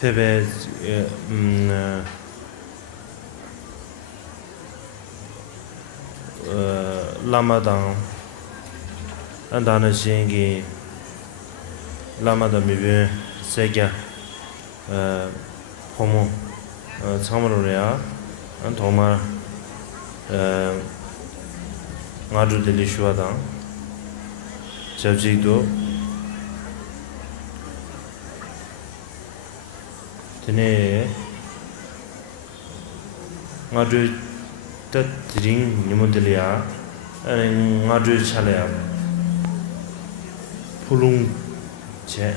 Pepe Lamadang Andana Shingi Lamada Mibu Segya Homo Samaria and Toma Ngadu Delishuadang Chabjigdo Tene Ngadu Tatring Nimudelia and Ngadu Chalea Pulung Che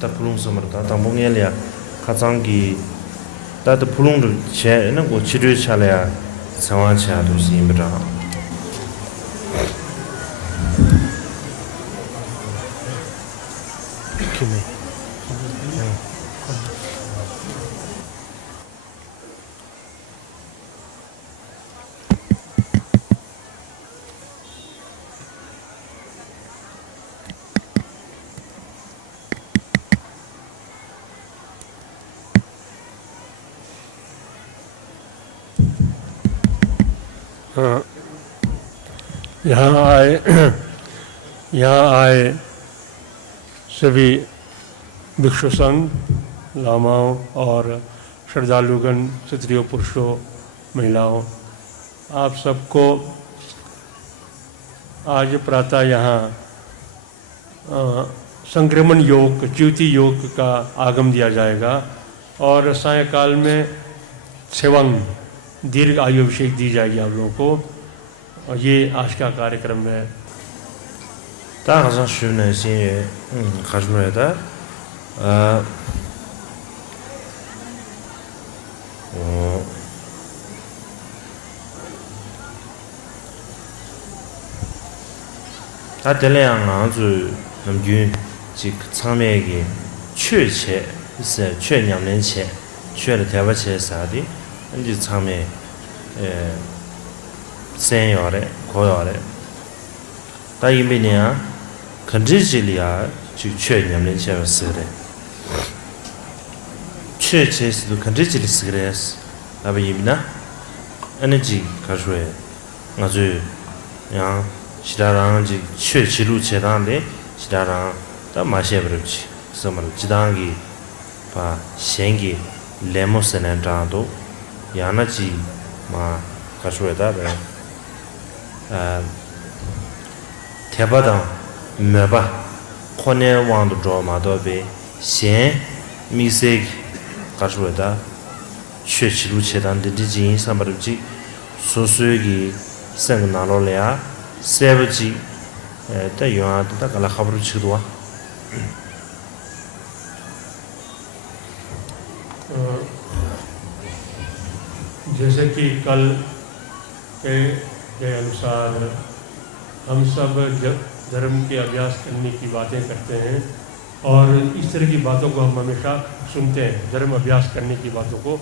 Tapulung Samarta Tambungelia Kazangi that the Pulung Che and go Chidu Chalea Sawacha to Simbra. यहाँ आए सभी भिक्षु संघ लामाओं और श्रद्धालुगण स्त्रियों पुरुषों महिलाओं आप सबको आज प्रातः यहाँ संक्रमण योग च्युति योग का आगम दिया जाएगा और सायंकाल में सेवंग दीर्घ आयु अभिषेक दी जाएगी आप लोगों को और ये आज का कार्यक्रम है ता हसन शुने से खजमरेदा ता तेले आंगाजु नमगु 지 참여하기 최체是최2年前 최的대화체 사디 이제 참여 생요래 고요래 다 이미냐 컨디지리아 지 최2年前 쓰래 최체스도 컨디지리 쓰래스 아버 이미나 에너지 가져해 아주 야 시다랑지 최지루 제단데 시다랑 다 마셔버지 somar jidangi pa shengi lemosenandrando yanaji ma kashweda be tebada meba khone wand dro ma do be shen miseg kashweda chhechilu chedan de jin samarji sosugi sang nalolya sebaji ta yuan ta kala khabru chidwa जैसे कि कल के अनुसार हम सब धर्म के अभ्यास करने की बातें करते हैं और इस तरह की बातों को हम हमेशा सुनते हैं धर्म अभ्यास करने की बातों को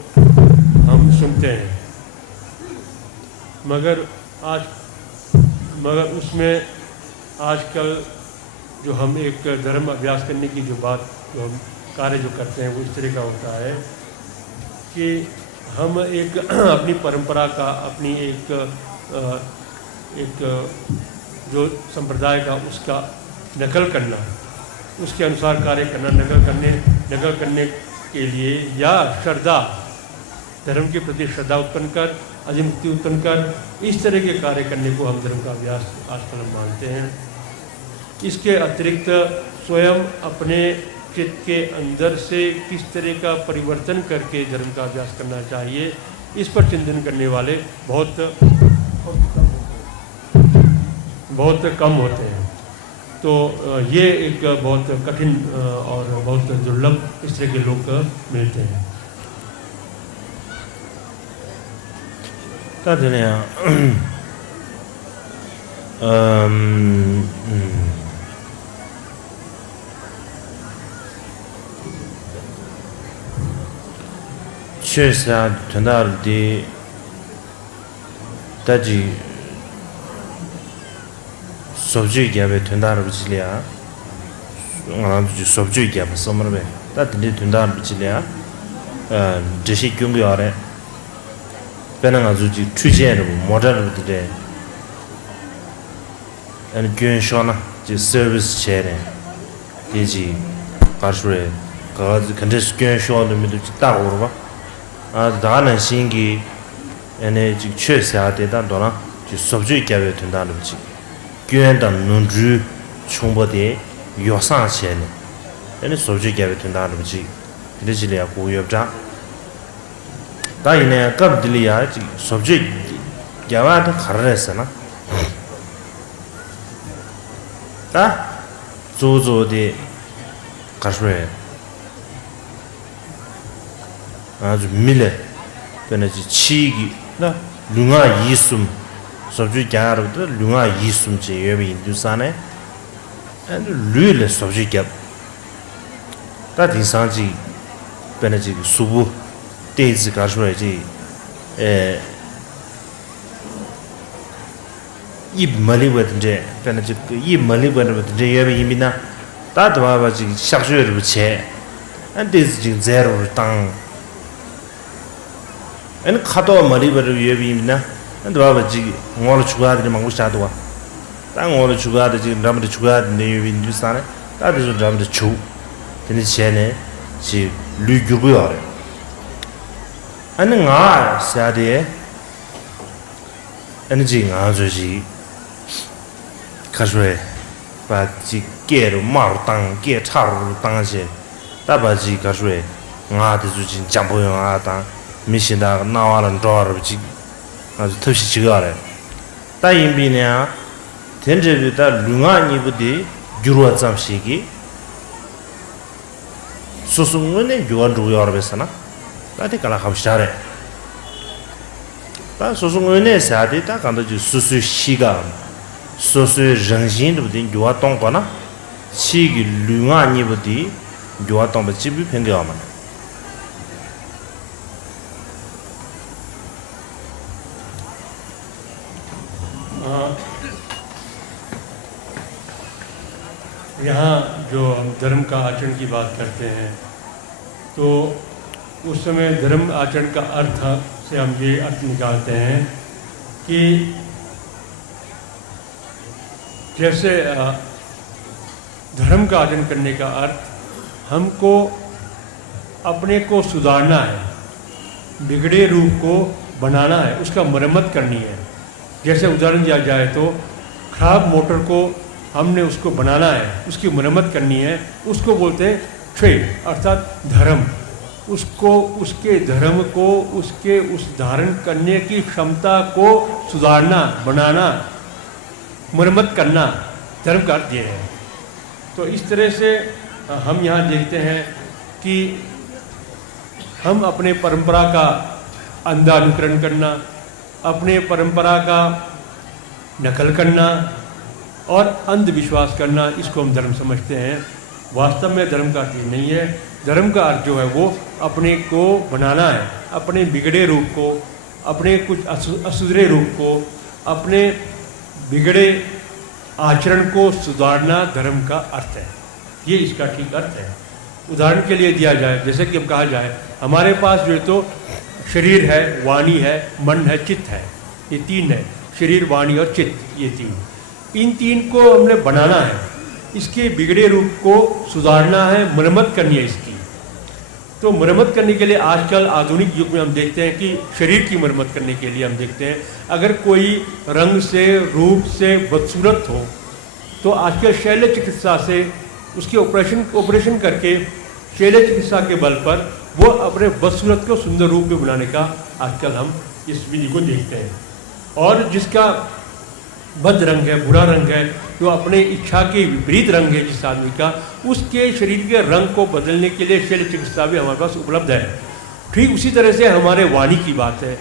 हम सुनते हैं मगर उसमें आजकल जो हम एक धर्म अभ्यास करने की जो बात जो हम कार्य जो करते हैं वो इस तरह का होता है कि हम एक अपनी परंपरा का अपनी एक जो संप्रदाय का उसका नकल करना उसके अनुसार कार्य करना नकल करने के लिए या श्रद्धा धर्म के प्रति श्रद्धा उत्पन्न कर अजिमुक्ति उत्पन्न कर इस तरह के कार्य करने को हम धर्म का अभ्यास आजकल हम मानते हैं इसके अतिरिक्त स्वयं अपने चित्त के अंदर से किस तरह का परिवर्तन करके धर्म का अभ्यास करना चाहिए इस पर चिंतन करने वाले बहुत कम होते हैं तो ये एक बहुत कठिन और बहुत दुर्लभ इस तरह के लोग मिलते हैं 최사 전달디 다지 subject gyabe tundar bichilya ngana ju subject gyabe somarbe ta tinde tundar bichilya deshi kyungyo are pena nga ju ji chuje modern de and gyön shona ji service chere ji qarshre ga contest gyön shona mi du ta urba a dana singi ene ji chö sa de dan dona ji subject gyabe tundar bichi gyön dan nunju chungbo de yosan chere ene subject gyabe tundar bichi dejilya ko yobja 다 이내 갑들이야 subject 야와도 가르랬으나 다 조조디 가르래 아주 밀레 변하지 치기 나 룽아 이숨 subject 야르도 룽아 이숨 제여비 인두산에 and 룰레 subject 다 디산지 변하지 수부 तेज काश्मीर जी ये मली बदले पहले जो ये मली बदले ये भी इमिना ताद बाबा जी शाक्शुर बच्चे एंड तेज जी ज़ेरो टांग एंड खातो मली बदले ये भी इमिना and Baba ji ngol chuga de mangu sha do ta ngol chuga de ji ram de chuga de ye bi ndu sa ne ta de ram de chu de ni che ne ji lu gyu go ya anh ngã xa đi anh chỉ ngã rồi gì khai rồi và chỉ kia rồi mạo tăng kia chảo rồi tăng gì ta bà chỉ khai rồi ngã thì rồi chỉ chẳng bao nhiêu ngã tăng mình xin đã nào là rõ rồi chỉ à thực sự chỉ cái này ta yên bình nha thiên chế bị ta lungà như vậy đi juruat jam sigi susung này jual jual rồi sana 다들 가라 갑시다래. 다 소송원에 사디 다 간다지 수수 시가 수수 정신도 된 요아 동거나 시기 류아니 버디 요아 동버 집이 팽겨만. यहाँ जो हम धर्म का आचरण की बात करते हैं तो उस समय धर्म आचरण का अर्थ से हम ये अर्थ निकालते हैं कि जैसे धर्म का आचरण करने का अर्थ हमको अपने को सुधारना है, बिगड़े रूप को बनाना है, उसका मरम्मत करनी है। जैसे उदाहरण दिया जाए तो खराब मोटर को हमने उसको बनाना है, उसकी मरम्मत करनी है, उसको बोलते हैं ट्रेड अर्थात धर्म। उसको उसके धर्म को उसके उस धारण करने की क्षमता को सुधारना, बनाना, मरम्मत करना धर्म का अर्थ ये है। तो इस तरह से हम यहाँ देखते हैं कि हम अपने परंपरा का अंधा अनुकरण करना, अपने परंपरा का नकल करना और अंधविश्वास करना, इसको हम धर्म समझते हैं। वास्तव में धर्म का अर्थ ये नहीं है। धर्म का अर्थ जो है वो अपने को बनाना है, अपने बिगड़े रूप को, अपने कुछ असुधरे रूप को, अपने बिगड़े आचरण को सुधारना धर्म का अर्थ है। ये इसका ठीक अर्थ है। उदाहरण के लिए दिया जाए, जैसे कि अब कहा जाए हमारे पास जो है तो शरीर है, वाणी है, मन है, चित्त है, ये तीन है, शरीर, वाणी और चित्त, ये तीन। इन तीन को हमने बनाना है, इसके बिगड़े रूप को सुधारना है, मरम्मत करनी है इसकी। तो मरम्मत करने के लिए आजकल आधुनिक युग में हम देखते हैं कि शरीर की मरम्मत करने के लिए हम देखते हैं अगर कोई रंग से, रूप से बदसूरत हो तो आजकल शल्य चिकित्सा से उसकी ऑपरेशन करके शल्य चिकित्सा के बल पर वो अपने बदसूरत को सुंदर रूप में बनाने का आजकल हम इस विधि को देखते हैं। और जिसका बद रंग है, बुरा रंग है, जो अपने इच्छा के विपरीत रंग है जिस आदमी का, उसके शरीर के रंग को बदलने के लिए शल्य चिकित्सा भी हमारे पास उपलब्ध है। ठीक उसी तरह से हमारे वाणी की बात है,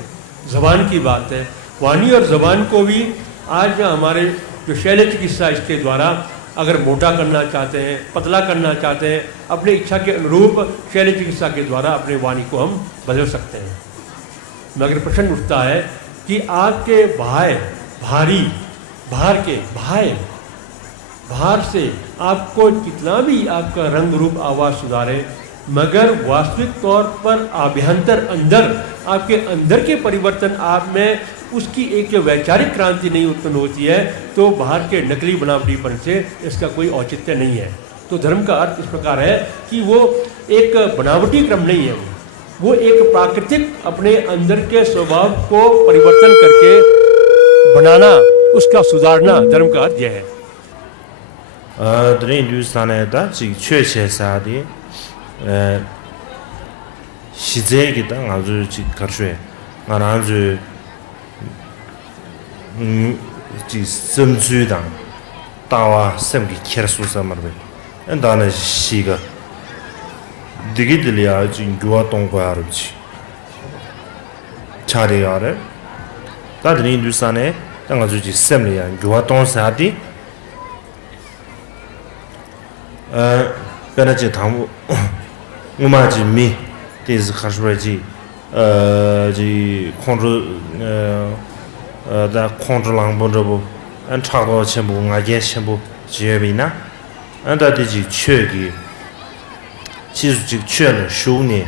ज़बान की बात है। वाणी और ज़बान को भी आज हमारे जो शल्य चिकित्सा इसके द्वारा अगर मोटा करना चाहते हैं, पतला करना चाहते हैं, अपने इच्छा के अनुरूप शल्य चिकित्सा के द्वारा अपने वाणी को हम बदल सकते हैं। मगर प्रश्न उठता है कि आग के भाई भारी बाहर के भाई बाहर से आपको कितना भी आपका रंग रूप आवाज़ सुधारे, मगर वास्तविक तौर पर आभ्यंतर अंदर आपके अंदर के परिवर्तन आप में उसकी एक वैचारिक क्रांति नहीं उत्पन्न होती है, तो बाहर के नकली बनावटीपन से इसका कोई औचित्य नहीं है। तो धर्म का अर्थ इस प्रकार है कि वो एक बनावटी क्रम नहीं है, वो एक प्राकृतिक अपने अंदर के स्वभाव को परिवर्तन करके बनाना, उसका सुधारना, धर्म का अर्थ यह है। हिंदुस्तान确切啥的现在给当俺就去考水，俺就就深追当大哇什给开书什么的，俺当然是个这个的了就给我东过下去，差的呀嘞，但是印度山呢，当俺就去什么呀，给我东啥的。本来就他们，我们就没，但是还说就，就控制，在控制浪不这不，俺差不多全部俺也全部这边呢，俺到底就缺个，其实就缺了10年，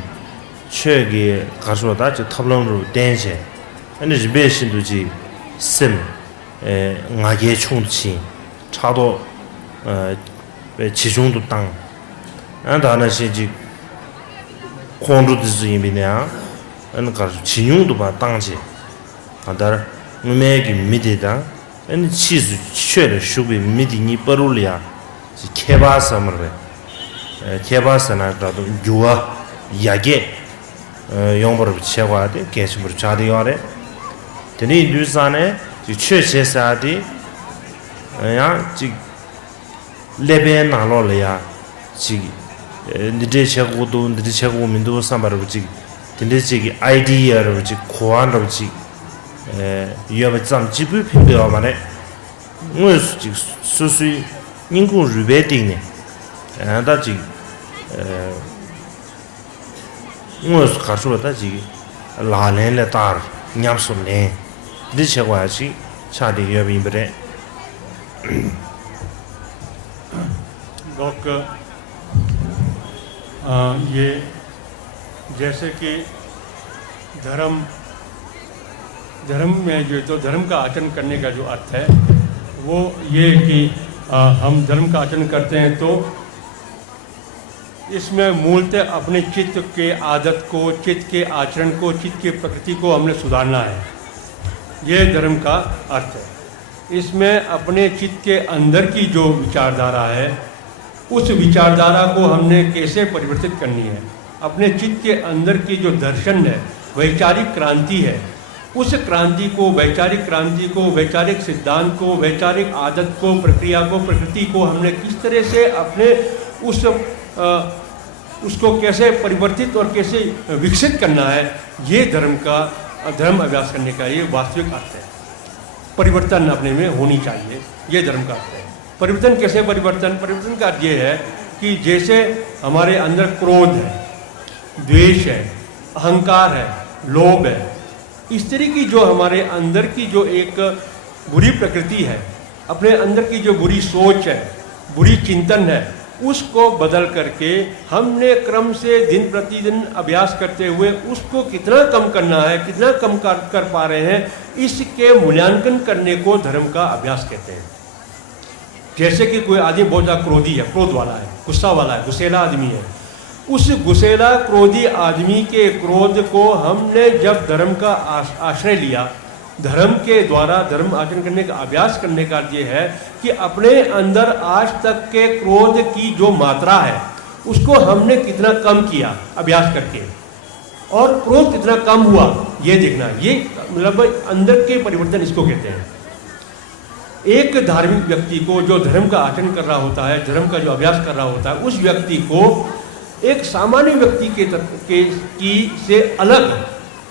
缺个还说他就讨论着担心，俺这百姓都就生，俺也穷钱，差不多，其中都当，俺当那些就控制的是因为呢，俺个其中都把当起，啊，当然我们个没得当，俺其实缺了手边没得你不如了呀，是开发什么的，开发什么这都有啊，也给，用不着切花的，干什么差的样的，这里路上呢就缺些啥的，呀就。那边拿了了呀，这你这些活动，你这些我们都上班了这个，你这个 idea 了这科案了这，要不咱们基本评标嘛呢？我是这属于人工入白定的，他这我是看出了他这个拉来了大了，伢说呢，你些关系差的要明白的。लोग ये जैसे कि धर्म में जो तो धर्म का आचरण करने का जो अर्थ है वो ये कि हम धर्म का आचरण करते हैं तो इसमें मूलतः अपने चित्त के आदत को, चित्त के आचरण को, चित्त की प्रकृति को हमने सुधारना है। ये धर्म का अर्थ है। इसमें अपने चित्त के अंदर की जो विचारधारा है, उस विचारधारा को हमने कैसे परिवर्तित करनी है। अपने चित्त के अंदर की जो दर्शन है, वैचारिक क्रांति है, उस क्रांति को, वैचारिक क्रांति को, वैचारिक सिद्धांत को, वैचारिक आदत को, प्रक्रिया को, प्रकृति को हमने किस तरह से अपने उसको कैसे परिवर्तित और कैसे विकसित करना है, ये धर्म अभ्यास करने का ये वास्तविक अर्थ है। परिवर्तन अपने में होनी चाहिए, ये धर्म का अर्थ है। परिवर्तन कैसे परिवर्तन का अर्थ ये है कि जैसे हमारे अंदर क्रोध है, द्वेष है, अहंकार है, लोभ है, इस तरह की जो हमारे अंदर की जो एक बुरी प्रकृति है, अपने अंदर की जो बुरी सोच है, बुरी चिंतन है, उसको बदल करके हमने क्रम से दिन प्रतिदिन अभ्यास करते हुए उसको कितना कम करना है, कितना कम कर पा रहे हैं, इसके मूल्यांकन करने को धर्म का अभ्यास कहते हैं। जैसे कि कोई आदमी बहुत ज़्यादा क्रोधी है, क्रोध वाला है, गुस्सा वाला है, गुस्सेला आदमी है, उस गुस्सेला क्रोधी आदमी के क्रोध को हमने जब धर्म का आश्रय लिया, धर्म के द्वारा धर्म आचरण करने का अभ्यास करने का अर्थ ये है कि अपने अंदर आज तक के क्रोध की जो मात्रा है उसको हमने कितना कम किया अभ्यास करके, और क्रोध कितना कम हुआ ये देखना, ये मतलब अंदर के परिवर्तन इसको कहते हैं। एक धार्मिक व्यक्ति को जो धर्म का आचरण कर रहा होता है, धर्म का जो अभ्यास कर रहा होता है, उस व्यक्ति को एक सामान्य व्यक्ति से अलग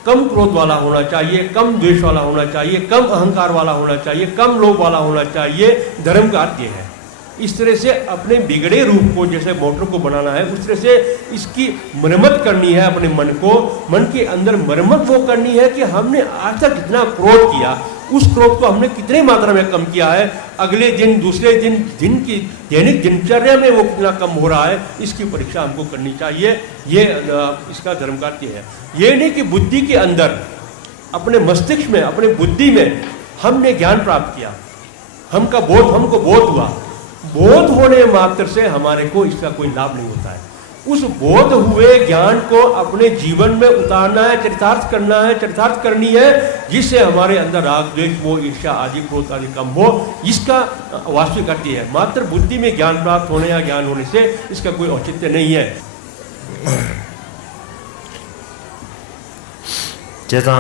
कम क्रोध वाला होना चाहिए, कम द्वेष वाला होना चाहिए, कम अहंकार वाला होना चाहिए, कम लोभ वाला होना चाहिए। धर्म का अर्थ ये है। इस तरह से अपने बिगड़े रूप को जैसे मोटर को बनाना है, उस तरह से इसकी मरम्मत करनी है अपने मन को। मन के अंदर मरम्मत वो करनी है कि हमने आज तक जितना क्रोध किया उस क्रोध को हमने कितने मात्रा में कम किया है, अगले दिन दूसरे दिन की दैनिक दिनचर्या में वो कितना कम हो रहा है, इसकी परीक्षा हमको करनी चाहिए। ये इसका धर्म का अर्थ है। ये नहीं कि बुद्धि के अंदर अपने मस्तिष्क में अपने बुद्धि में हमने ज्ञान प्राप्त किया, हमको बोध हुआ, बोध होने मात्र से हमारे को इसका कोई लाभ नहीं होता है। उस बोध हुए ज्ञान को अपने जीवन में उतारना है, चरितार्थ करना है, चरितार्थ करनी है, जिससे हमारे अंदर राग द्वेष मोह ईर्ष्या आदि क्रोध आदि कम हो। इसका वास्तविक अर्थ है। मात्र बुद्धि में ज्ञान प्राप्त होने या ज्ञान होने से इसका कोई औचित्य नहीं है। जैसा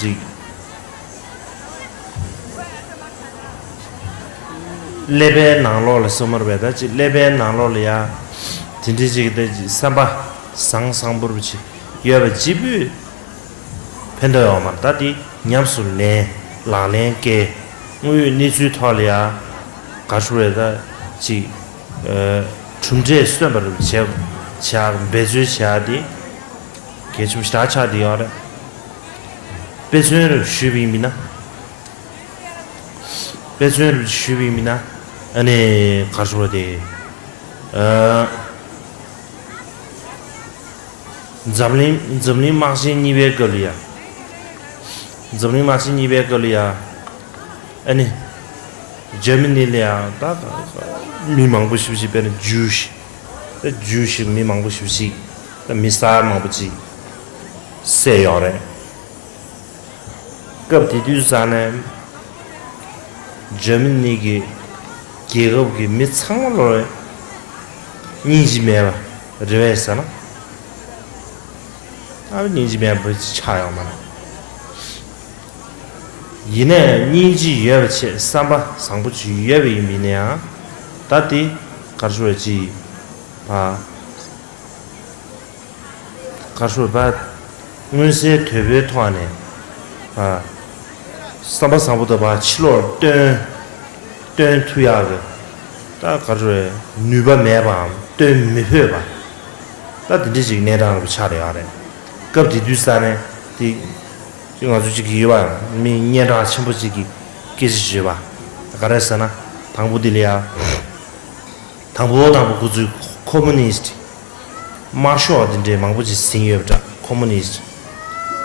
जी लेबे नालो ले समर बेदा जी लेबे नालो ले या जिंदगी जी के जी संबा संग बुरबची ये अब जीबू पेंडो यामर ताती न्यामसु ले लाले के मुझे निचु थालिया काशुरेदा जी चुंजे स्वयं चा बेजु चादी के चुम्स्टा चादी और बेजु शुभी मिना बेजु शुभी मिना अने काशुरेदे जमनी मासी निवे गलिया जमनी मासी निवे गलिया अने जर्मनी लिया ता मिमांग बुशिबुशी बेन जूश मिमांग बुशिबुशी ता मिसार मांगबुची से यारे कब दिदुसाने जर्मनी के गेगब के मिछांग लोरे निजी मेवा रेवेसा ना अब निजी मेवा छाया माना इने निजी येबचे सांबा सांबुची येबे मिनेया ताती काशुरेजी काशुरबा मुनसे थेबे थवाने सांबा सांबुदबा चिलो den tuyaga ता काशुरे नुबा मेबा den मिहेबा ता दिजी नेदा छारे आरे कब दिदुसाने दी 지금 아주 지기와 민년아 첨부지기 계시지와 가라서나 당부들이야 당부 구주 커뮤니스트 마쇼든데 망부지 생여다 커뮤니스트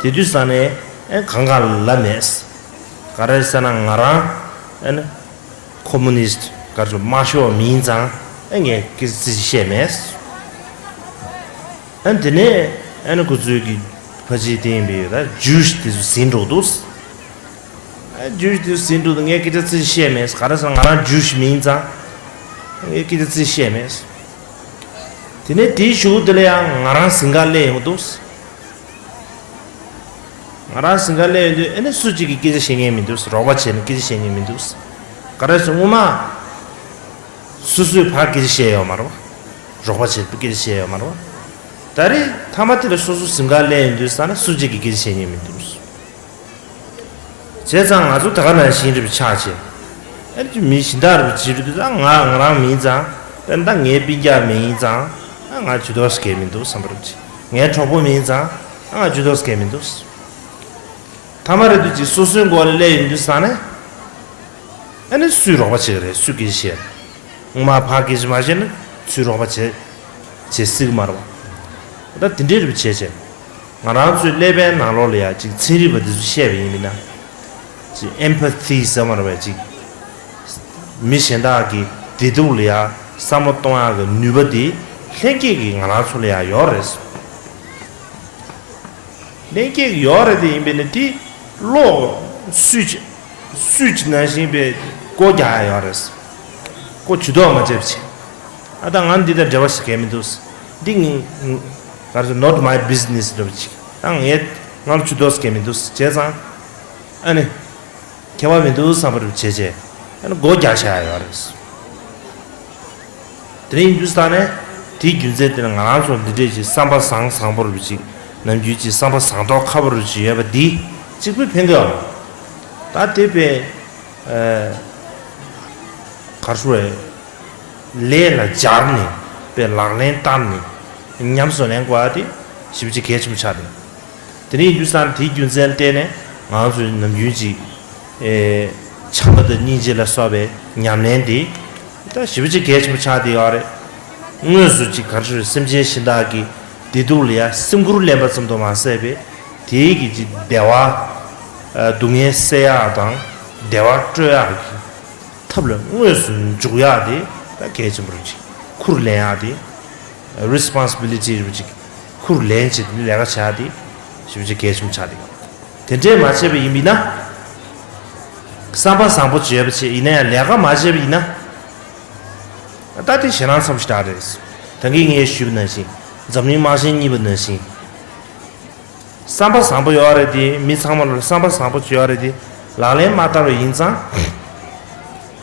디두산에 강갈라메스 가라서나 나라 엔 커뮤니스트 가르 마쇼 민장 enge 기시시메스 안드네 엔 구주기 Pajidimbi, juice is Sindrodus. Juice is Sindru, and get it to Shemes, Karasanga, juice means a get it to Shemes. Didn't issue the Naran Singale Udus Naran Singale and a Suji Kizishing Indus, Robert and Kizishing Indus. Karasuma Susu Pakishe Omaro, Robert Kizishe Omaro. 다리 타마티를 소수 승갈래 인도스타나 수직이 기시행이 민두스 제장 아주 다가난 신입이 차지 아주 미신다를 지르도 앙앙 미자 딴당 예비자 미자 앙아 주도스 게임도 삼버지 내 초보 미자 앙아 주도스 게임도 타마르도 지 소수는 거래 인도스타네 아니 수로 같이래 수기시 엄마 파기지 마시는 수로 같이 제스 말어 다 딘데르 비체제 나라주 레벤 나로리아 지 치리버드 쉐베이미나 지 empathy 서머베지 미션다기 디둘리아 사모토아가 뉴버디 헨케기 나라출이야 요레스 헨케기 요레디 임베네티 로 수지 나신베 고자 요레스 고 주도 맞지 아당 안디다 잡았을 게임도스 딩 That's not my business. 당에 날 주도스 게임도스 제자 아니 개와면도 사버를 제제 아니 고자샤야 알았어 드림 주스타네 디 규제들은 알아서 디데지 삼바상 상보를 비지 남주지 삼바상도 커버를 지야바디 지금 팽거 다 대배 가수에 레라 자르니 베 랑렌 땀니 냠소낸 과디 쉽지 개침 차리 Teni yusan ti gyunzel tene ngāzu namyuji chambada ninje la sobe nyamlen di ta shibuji gechmu chadi yore nguzu ji karshu simje shindagi didulia simguru lemba samdo masebe tegi ji dewa dungye seya dang dewa troya ki tabla nguzu juya di ta gechmu ji kurlen di responsibility ji kurlen ji lega chadi shibuji gechmu chadi tenje machebe imina samba sambo jebche ina lega machebe ina tati shenang sam stars tangi nge shub na shi zamni machine ni bun shi samba sambo yore di mi samalo samba sambo yore di lale mata ro inza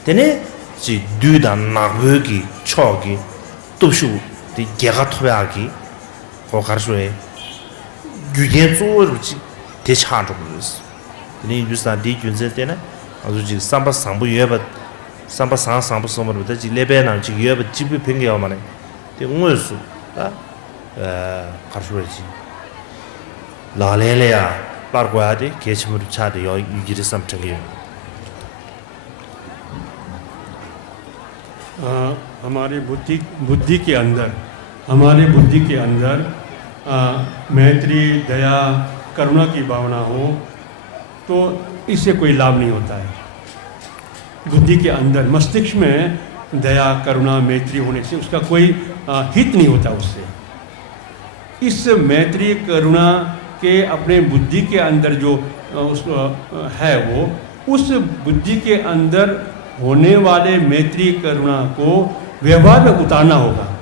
tene ji du da na gi chogi tubshu di gega thoya gi ko karshwe gyugen zo ru ji de cha zhu ni yusan di gyunze tene azu ji samba sambo yeba samba sambo somor de ji lebe na ji yeba jibu penge yo mane de ngwesu da karshwe ji la le le ya par gwa de kechmu cha de yo yiri sam chang हमारे बुद्धि के अंदर मैत्री दया करुणा की भावना हो तो इससे कोई लाभ नहीं होता है बुद्धि के अंदर मस्तिष्क में दया करुणा मैत्री होने से उसका कोई हित नहीं होता उससे इस मैत्री करुणा के अपने बुद्धि के अंदर जो है वो उस बुद्धि के अंदर होने वाले मैत्री करुणा को व्यवहार में उतारना होगा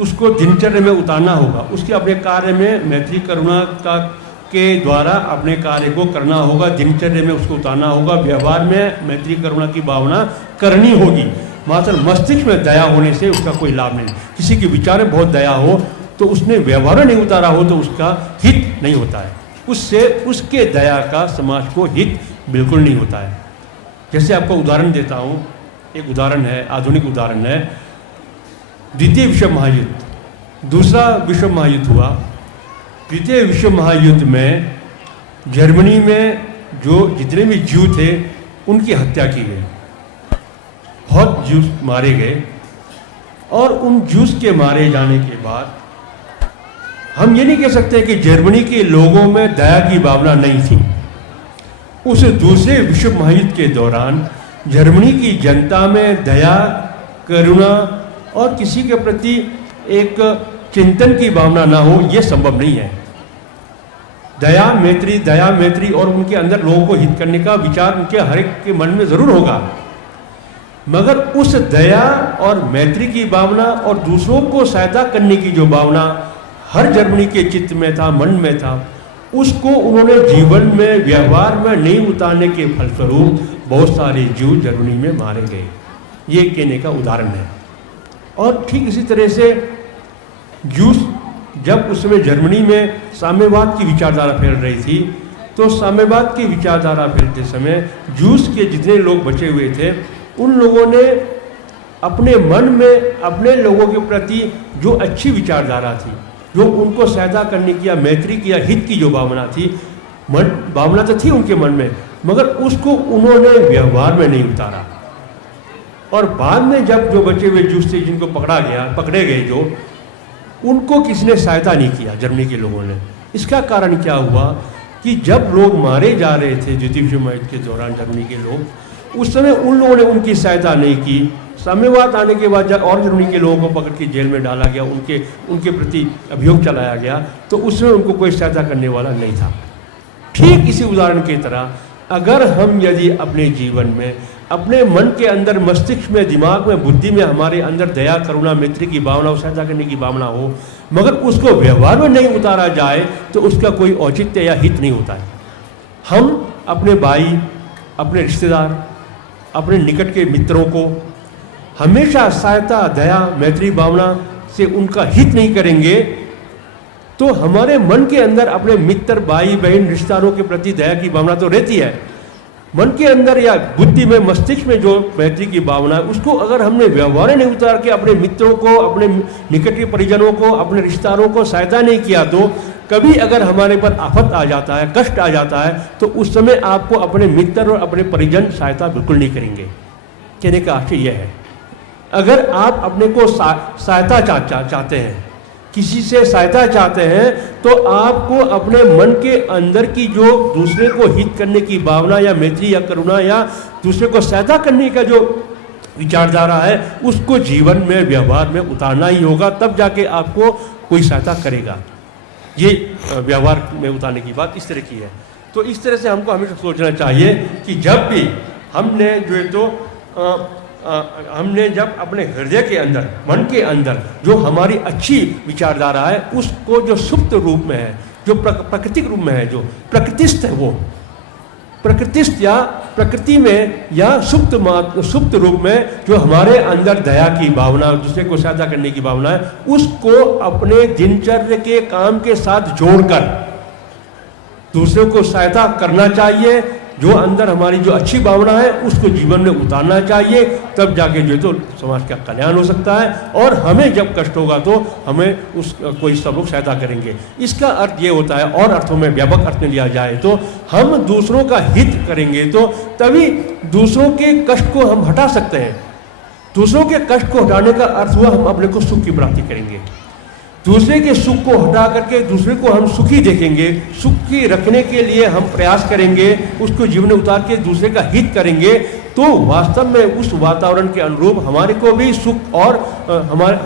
उसको दिनचर्या में उतारना होगा उसके अपने कार्य में मैत्री करुणा का के द्वारा अपने कार्य को करना होगा दिनचर्या में उसको उतारना होगा व्यवहार में मैत्री करुणा की भावना करनी होगी मात्र मस्तिष्क में दया होने से उसका कोई लाभ नहीं किसी के विचार में बहुत दया हो तो उसने व्यवहार में नहीं उतारा हो तो उसका हित नहीं होता है उससे उसके दया का समाज को हित बिल्कुल नहीं होता है जैसे आपको उदाहरण देता हूँ एक उदाहरण है आधुनिक उदाहरण है द्वितीय विश्व महायुद्ध दूसरा विश्व महायुद्ध हुआ द्वितीय विश्व महायुद्ध में जर्मनी में जो जितने भी ज्यू थे उनकी हत्या की गई बहुत ज्यूस मारे गए और उन ज्यूस के मारे जाने के बाद हम ये नहीं कह सकते कि जर्मनी के लोगों में दया की भावना नहीं थी उस दूसरे विश्व महायुद्ध के दौरान जर्मनी की जनता में दया करुणा और किसी के प्रति एक चिंतन की भावना ना हो यह संभव नहीं है दया मैत्री और उनके अंदर लोगों को हित करने का विचार उनके हर एक के मन में जरूर होगा मगर उस दया और मैत्री की भावना और दूसरों को सहायता करने की जो भावना हर जर्मनी के चित्त में था मन में था उसको उन्होंने जीवन में व्यवहार में नहीं उतारने के फलस्वरूप बहुत सारे जीव जर्मनी में मारे गए ये कहने का उदाहरण है और ठीक इसी तरह से जूस जब उस समय जर्मनी में साम्यवाद की विचारधारा फैल रही थी तो साम्यवाद की विचारधारा फैलते समय जूस के जितने लोग बचे हुए थे उन लोगों ने अपने मन में अपने लोगों के प्रति जो अच्छी विचारधारा थी जो उनको सहायता करने की या मैत्री की या हित की जो भावना थी भावना तो थी उनके मन में मगर उसको उन्होंने व्यवहार में नहीं उतारा और बाद में जब जो बचे हुए जूस थे जिनको पकड़े गए जो उनको किसी ने सहायता नहीं किया जर्मनी के लोगों ने इसका कारण क्या हुआ कि जब लोग मारे जा रहे थे द्वितीय विश्व युद्ध के दौरान जर्मनी के लोग उस समय उन लोगों ने उनकी सहायता नहीं की साम्यवाद आने के बाद जब और जर्मनी के लोगों को पकड़ के जेल में डाला गया उनके प्रति अभियोग चलाया गया तो उसमें उनको कोई सहायता करने वाला नहीं था ठीक इसी उदाहरण की तरह अगर हम यदि अपने जीवन में अपने मन के अंदर मस्तिष्क में दिमाग में बुद्धि में हमारे अंदर दया करुणा मैत्री की भावना और सहायता करने की भावना हो मगर उसको व्यवहार में नहीं उतारा जाए तो उसका कोई औचित्य या हित नहीं होता है हम अपने भाई अपने रिश्तेदार अपने निकट के मित्रों को हमेशा सहायता दया मैत्री भावना से उनका हित नहीं करेंगे तो हमारे मन के अंदर अपने मित्र भाई बहन रिश्तेदारों के प्रति दया की भावना तो रहती है मन के अंदर या बुद्धि में मस्तिष्क में जो मैत्री की भावना है उसको अगर हमने व्यवहार नहीं उतार के अपने मित्रों को अपने निकट के परिजनों को अपने रिश्तेदारों को सहायता नहीं किया तो कभी अगर हमारे पर आफत आ जाता है, कष्ट आ जाता है, तो उस समय आपको अपने मित्र और अपने परिजन सहायता बिल्कुल नहीं करेंगे। कहने का आशय यह है, अगर आप अपने को सहायता चाहते हैं, किसी से सहायता चाहते हैं, तो आपको अपने मन के अंदर की जो दूसरे को हित करने की भावना या मैत्री या करुणा या दूसरे को सहायता करने का जो विचारधारा है, उसको जीवन में व्यवहार में उतारना ही होगा, तब जाके आपको कोई सहायता करेगा। ये व्यवहार में उतारने की बात इस तरह की है। तो इस तरह से हमको हमेशा सोचना चाहिए कि जब भी हमने जो है तो हमने जब अपने हृदय के अंदर, मन के अंदर जो हमारी अच्छी विचारधारा है, उसको जो सुप्त रूप में है, जो प्राकृतिक रूप में है, जो प्रकृतिस्थ है, वो प्रकृतिस्थ या प्रकृति में या सुप्त रूप में जो हमारे अंदर दया की भावना, दूसरे को सहायता करने की भावना है, उसको अपने दिनचर्या के काम के साथ जोड़कर दूसरे को सहायता करना चाहिए। जो अंदर हमारी जो अच्छी भावना है उसको जीवन में उतारना चाहिए, तब जाके जो तो समाज का कल्याण हो सकता है। और हमें जब कष्ट होगा तो हमें कोई सब लोग सहायता करेंगे। इसका अर्थ ये होता है, और अर्थों में व्यापक अर्थ में लिया जाए तो हम दूसरों का हित करेंगे तो तभी दूसरों के कष्ट को हम हटा सकते हैं। दूसरों के कष्ट को हटाने का अर्थ हुआ हम अपने को सुख की प्राप्ति करेंगे। दूसरे के सुख को हटा करके दूसरे को हम सुखी देखेंगे, सुखी रखने के लिए हम प्रयास करेंगे, उसको जीवन में उतार के दूसरे का हित करेंगे, तो वास्तव में उस वातावरण के अनुरूप हमारे को भी सुख और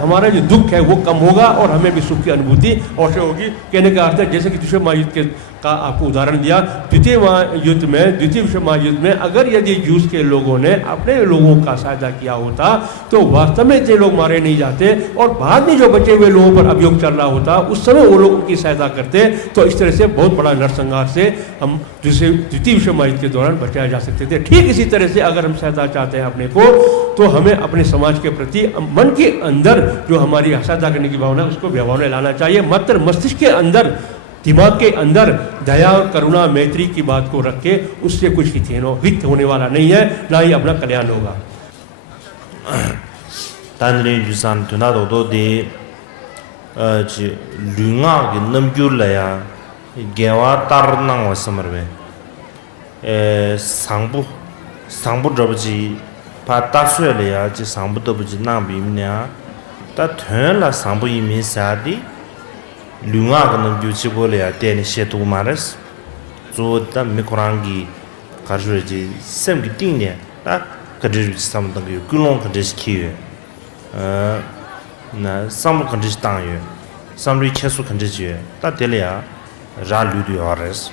हमारा जो दुख है वो कम होगा और हमें भी सुख की अनुभूति अवश्य होगी। कहने का अर्थ है, जैसे कि दूसरे महायुद्ध का आपको उदाहरण दिया, द्वितीय विश्व महायुद्ध में अगर यदि रूस के लोगों ने अपने लोगों का सहायता किया होता तो वास्तव में इतने लोग मारे नहीं जाते, और बाद में जो बचे हुए लोगों पर अभियोग चल रहा होता उस समय वो लोग उनकी सहायता करते, तो इस तरह से बहुत बड़ा नरसंहार से हम द्वितीय विश्व महायुद्ध के दौरान बचाया जा सकते थे। ठीक इसी तरह से अगर हम सहायता चाहते हैं अपने को, तो हमें अपने समाज के प्रति मन के अंदर जो हमारी सहायता करने की भावना है उसको व्यवहार में लाना चाहिए। मात्र मस्तिष्क के अंदर, दिमाग के अंदर दया, करुणा, मैत्री की बात को रख के उससे कुछ हित होने वाला नहीं है, ना ही अपना कल्याण होगा। तानरे जुसान तुनादो दो दे लुंगा के नमजुलया Geva तारनांग समरवे सांबु drabji pa tasue ya ji sangbu dobji na bimnya ta thön la sangbu yimi sadi lunga gna gyuchi bole ya teni shetu mares zo da mikrangi karjuji semgi tingne ta kadri samdang yu gulong kadis kiye na sambu kadis tang yu samri chesu kadis yu ta tele ya ra lu du hares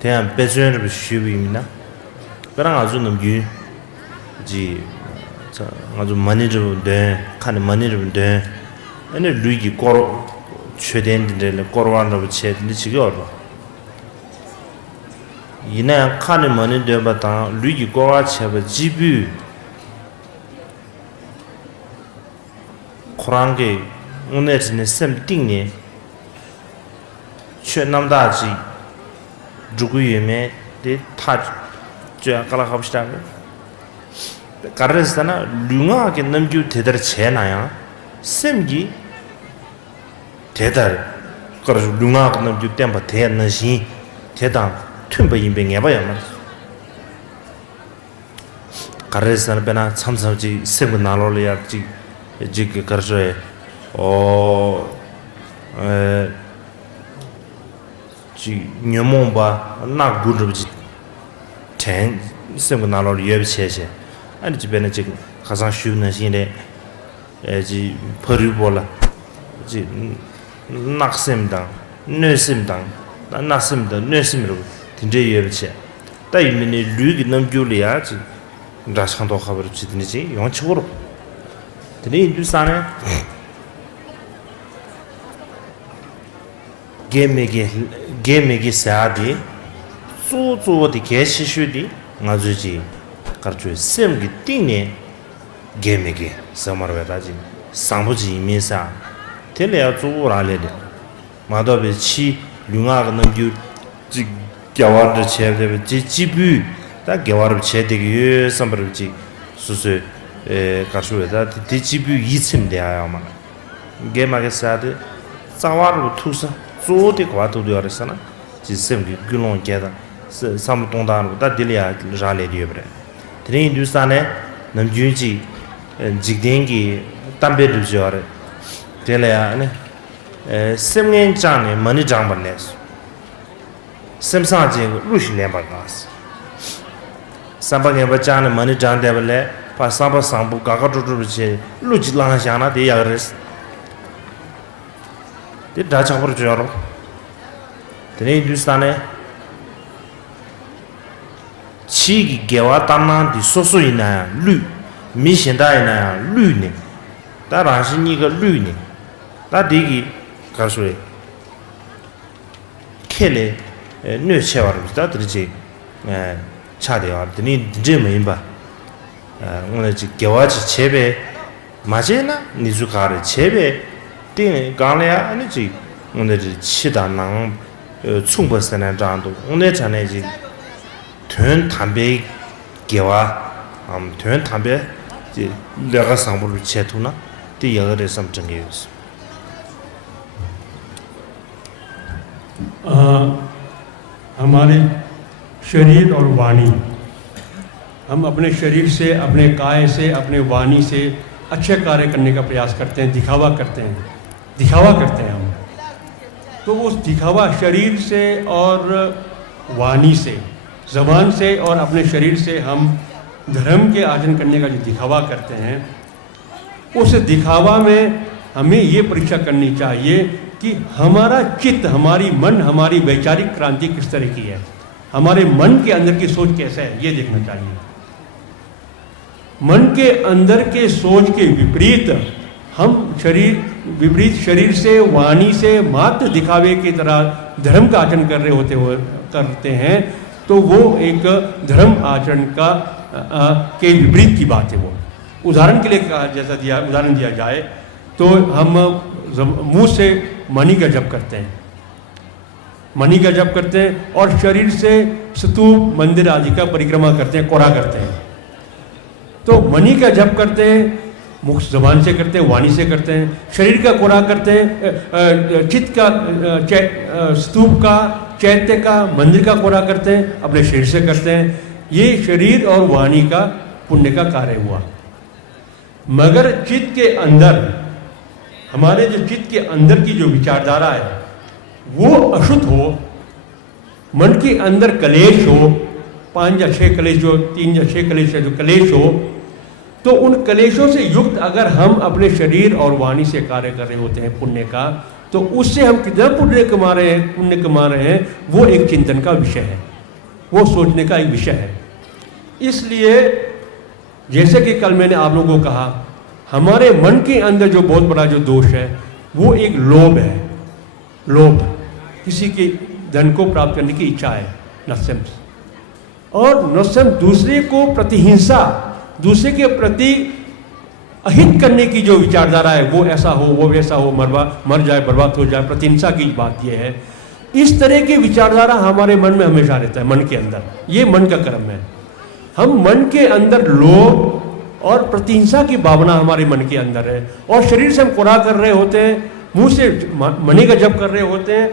ten bezön bi shubimna 그랑 아주 넘기 지 아주 많이 좀 돼. 칸에 많이 좀 돼. 아니 루이기 꼬로 최대인들 꼬로한다고 체인데 지금 어려. 이나 칸에 많이 돼 봤다. 루이기 꼬와 체버 지부 코랑게 오늘은 샘띵네 최남다지 주구예메 데타 कला खबस्टा कर रहे थे ना लुंगा के नम क्यों थेदर छे ना यार सेम की थेदर कर लुंगा के नम क्यों टेम्पर थे नशी थेदा तुम पे इंबे गे बाया मर कर रहे थे ना बिना समझ जी सेम नालो ले यार जी के कर रहे ओ जी न्यमोंबा ना good ji chen sem na lo ye che che ani ji bene ji khasan shu na xin de ji phoru bola ji naksem dang nesim dang nasim da nesim ro tin je ye che ta yin ni lu gi nam ju le ya ji ra sang do khabar ji tin ji yong chi ro tin du sa ne game sa di 쏘 디 개시슈디 나주지 가르쳐 셈기 띵네 게메게 사마르베다지 상부지 이미사 텔레야 쪼라레데 마도베 치 룽아가 넘규 지 겨와르 체데베 지지부 다 겨와르 체데기 삼버지 수수 가르쳐베다 디지부 이침데야마 게마게 사데 자와르 투사 쪼데 과도 되어서나 지sem기 균론 게다 삼동단 다 딜이야 자래 되어버려 드린 두산에 남주지 직den기 담배를 줘래 될야네 semngen 장에 많이 장발래서 sem상지 루실래 바가스 삼방에 버자는 많이 장대벌래 파사바 상부 가가도르지 루지랑샤나 데야르스 데 다자버려 줘라 드린 두산에 치기 개와 담난디 소소이나 류 미신다이나 류네 따라시 니가 류네 다디기 가수에 켈레 뇌체와르다 들지 차대와 드니 드메인바 오늘 지 개와지 제베 마제나 니주가르 제베 띵 강래야 아니지 오늘 치다낭 충분스는 장도 오늘 전에지 된 담배 개와 된 담배 이제 내가 상부를 채투나 이 여러의 삼정이었어. हमारे शरीर और वाणी, हम अपने शरीर से, अपने काय से, अपने वाणी से अच्छे कार्य करने का प्रयास करते हैं, दिखावा करते हैं हम। तो उस दिखावा शरीर से और वाणी से, ज़बान से और अपने शरीर से हम धर्म के आचरण करने का जो दिखावा करते हैं, उस दिखावा में हमें ये परीक्षा करनी चाहिए कि हमारा चित्त, हमारी मन, हमारी वैचारिक क्रांति किस तरह की है, हमारे मन के अंदर की सोच कैसा है, ये देखना चाहिए। मन के अंदर के सोच के विपरीत हम विपरीत शरीर से, वाणी से मात्र दिखावे की तरह धर्म का आचरण करते हैं, तो वो एक धर्म आचरण का के विपरीत की बात है। वो उदाहरण के लिए उदाहरण दिया जाए तो हम मुंह से मणि का जप करते हैं और शरीर से स्तूप, मंदिर आदि का परिक्रमा करते हैं, कोरा करते हैं। तो मणि का जप करते हैं, मुख जबान से करते हैं, वाणी से करते हैं, शरीर का कोरा करते हैं, चित्त का, स्तूप का, चैत्य का, मंदिर का कोरा करते हैं, अपने शरीर से करते हैं। ये शरीर और वाणी का पुण्य का कार्य हुआ। मगर चित्त के अंदर, हमारे जो चित्त के अंदर की जो विचारधारा है वो अशुद्ध हो, मन के अंदर कलेश हो, 5 या 6 कलेश जो 3 या 6 कलेश है जो कलेश हो, तो उन कलेशों से युक्त अगर हम अपने शरीर और वाणी से कार्य कर रहे होते हैं पुण्य का, तो उससे हम कितना पुण्य कमा रहे हैं वो एक चिंतन का विषय है, वो सोचने का एक विषय है। इसलिए जैसे कि कल मैंने आप लोगों को कहा, हमारे मन के अंदर जो बहुत बड़ा जो दोष है वो एक लोभ है। लोभ, किसी के धन को प्राप्त करने की इच्छा है, नस्यम। और नस्यम दूसरे को प्रतिहिंसा, दूसरे के प्रति अहित करने की जो विचारधारा है, वो ऐसा हो, वो वैसा हो, मर जाए, बर्बाद हो जाए, प्रतिहिंसा की बात यह है। इस तरह की विचारधारा हमारे मन में हमेशा रहता है, मन के अंदर। ये मन का कर्म है। हम मन के अंदर लोभ और प्रतिहिंसा की भावना हमारे मन के अंदर है, और शरीर से हम कोरा कर रहे होते हैं, मुंह से मणि का जप कर रहे होते हैं,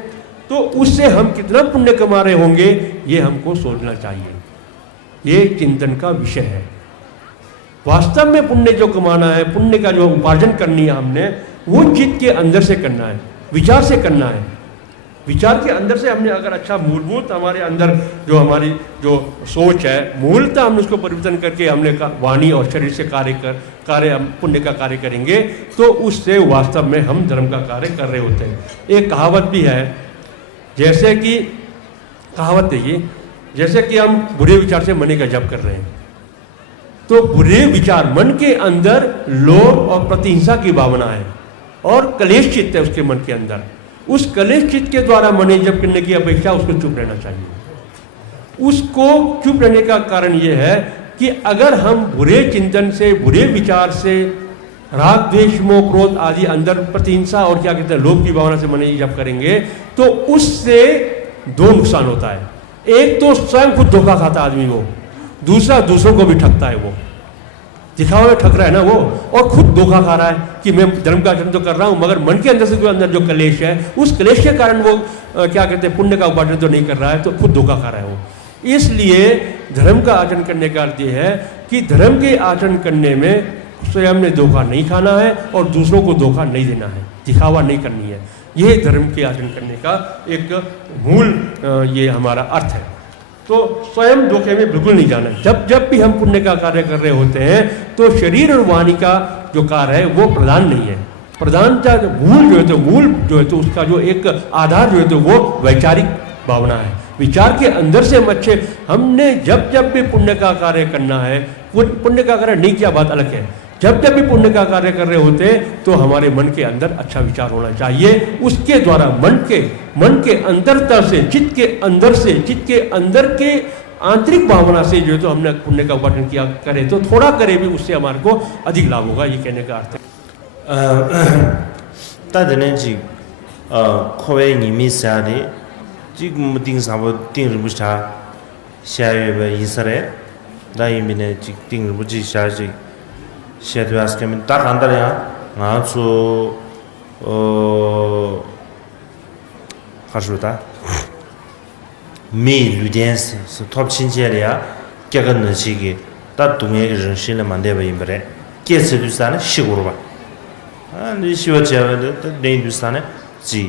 तो उससे हम कितना पुण्य कमा रहे होंगे ये हमको सोचना चाहिए। ये चिंतन का विषय है। वास्तव में पुण्य जो कमाना है, पुण्य का जो उपार्जन करनी है हमने, वो चित्त के अंदर से करना है, विचार से करना है। विचार के अंदर से हमने अगर अच्छा मूलभूत हमारे अंदर जो हमारी जो सोच है, मूलतः हमने उसको परिवर्तन करके हमने वाणी और शरीर से कार्य पुण्य का कार्य करेंगे, तो उससे वास्तव में हम धर्म का कार्य कर रहे होते हैं। एक कहावत भी है, जैसे कि कहावत देखिए, जैसे कि हम बुरे विचार से मणि का जप कर रहे हैं, तो बुरे विचार, मन के अंदर लोभ और प्रतिहिंसा की भावना है और कलेश चित्त है उसके मन के अंदर। उस कलेश चित्त के द्वारा मणि जप करने की अपेक्षा उसको चुप रहना चाहिए। उसको चुप रहने का कारण यह है कि अगर हम बुरे चिंतन से, बुरे विचार से, राग, द्वेष, मोह, क्रोध आदि अंदर प्रतिहिंसा और क्या कहते हैं लोभ की भावना से मणि जप करेंगे, तो उससे 2 नुकसान होता है। एक तो स्वयं खुद धोखा खाता आदमी वो, दूसरा दूसरों को भी ठगता है वो। दिखावे में ठग रहा है ना वो, और खुद धोखा खा रहा है कि मैं धर्म का आचरण तो कर रहा हूँ, मगर मन के अंदर से जो अंदर जो कलेश है, उस कलेश के कारण वो क्या कहते हैं, पुण्य का उपार्जन तो नहीं कर रहा है, तो खुद धोखा खा रहा है वो। इसलिए धर्म का आचरण करने का अर्थ ये है कि धर्म के आचरण करने में स्वयं ने धोखा नहीं खाना है और दूसरों को धोखा नहीं देना है, दिखावा नहीं करनी है। ये धर्म के आचरण करने का एक मूल ये हमारा अर्थ है। तो स्वयं धोखे में बिल्कुल नहीं जाना है। जब जब भी हम पुण्य का कार्य कर रहे होते हैं तो शरीर और वाणी का जो कार्य है वो प्रधान नहीं है। प्रधान का मूल जो है तो उसका जो एक आधार जो है तो वो वैचारिक भावना है। विचार के अंदर से हम अच्छे, हमने जब जब भी पुण्य का कार्य करना है, पुण्य का कार्य नहीं किया बात अलग है, जब जब भी पुण्य का कार्य कर रहे होते हैं तो हमारे मन के अंदर अच्छा विचार होना चाहिए। उसके द्वारा मन के अंदरता से, चित्त के अंदर के आंतरिक भावना से जो है तो हमने पुण्य का उपार्जन किया करे, तो थोड़ा करे भी उससे हमारे को अधिक लाभ होगा, ये कहने का अर्थ है। तादने जी खोवे निमी सादे जी मुदिंग साबो तिंग रुबुचा शायबे इसरे दाई मिने जी तिंग रुबुची शाजी शेतवास के में ताक अंदर या नाचो खासुता मी लुडेंस से टॉप चिंजेलिया क्या करने चाहिए ताद तुम्हें के रंशील मंडे में इम्बरे कैसे दूसरा शिगुरबा नी शिवचावे तो नहीं दूसरा जी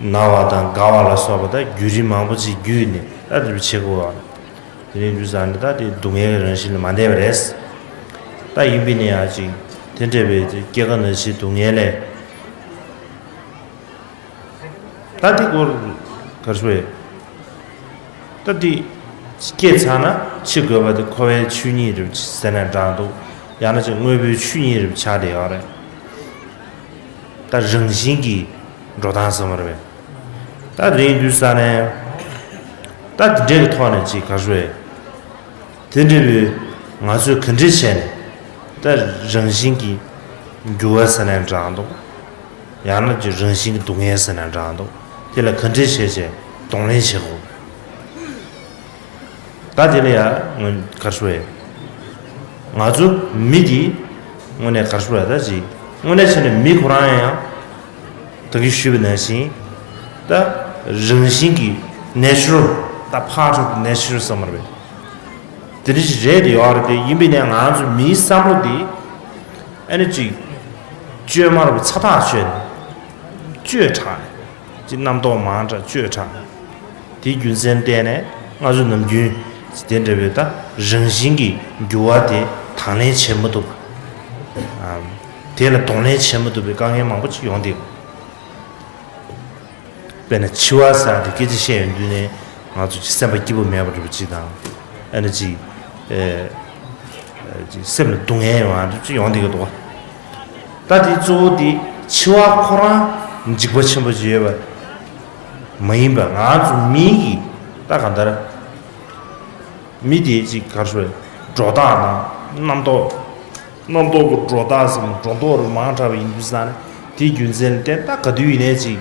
नावादा गावाला सोबता गुरी माबुजी गुने ताद बिचेगुआ नहीं दूसरा ताद तुम्हें के रंशील मंडे में रेस ता इबिने आजी 텐데베 개가는 시 동해래 तादी गोर करसवे तादी केचाना 치거바도 코에 추니를 세나다도 야나 저 뭐비 추니를 차대 알아 다 정신기 로단서 말베 다 레인두산에 다 데르 토하는지 가서에 텐데베 아주 컨디션 다 정신기 교화선에 장도 야나 저 정신 동해선에 장도 텔라 컨디션에 동네시고 다들이야 가서에 아주 미디 오늘 가서다지 오늘은 미코라야 되게 쉬운지 다 정신기 내추럴 다 part of natural summer 드리지 레디 어르데 이미네 아주 미삼로디 에너지 쥐마로 차다션 쥐차 진남도 마자 쥐차 디균센데네 아주 넘균 스탠드베다 정신기 교화데 당내 체모도 대라 동네 체모도 베강에 망부치 용디 베네 치와사데 기지셰 윤네 아주 지삼바 기부 매버도 지다 에너지 셈을 동해와 좀 용디가 다디 조디 치와 코라 지고 첨부지에 마임바 아주 미기 딱 안다라 미디지 가르쳐 조다나 남도 그 조다스 조도를 마타비 인두산 디균센 때딱 그뒤네지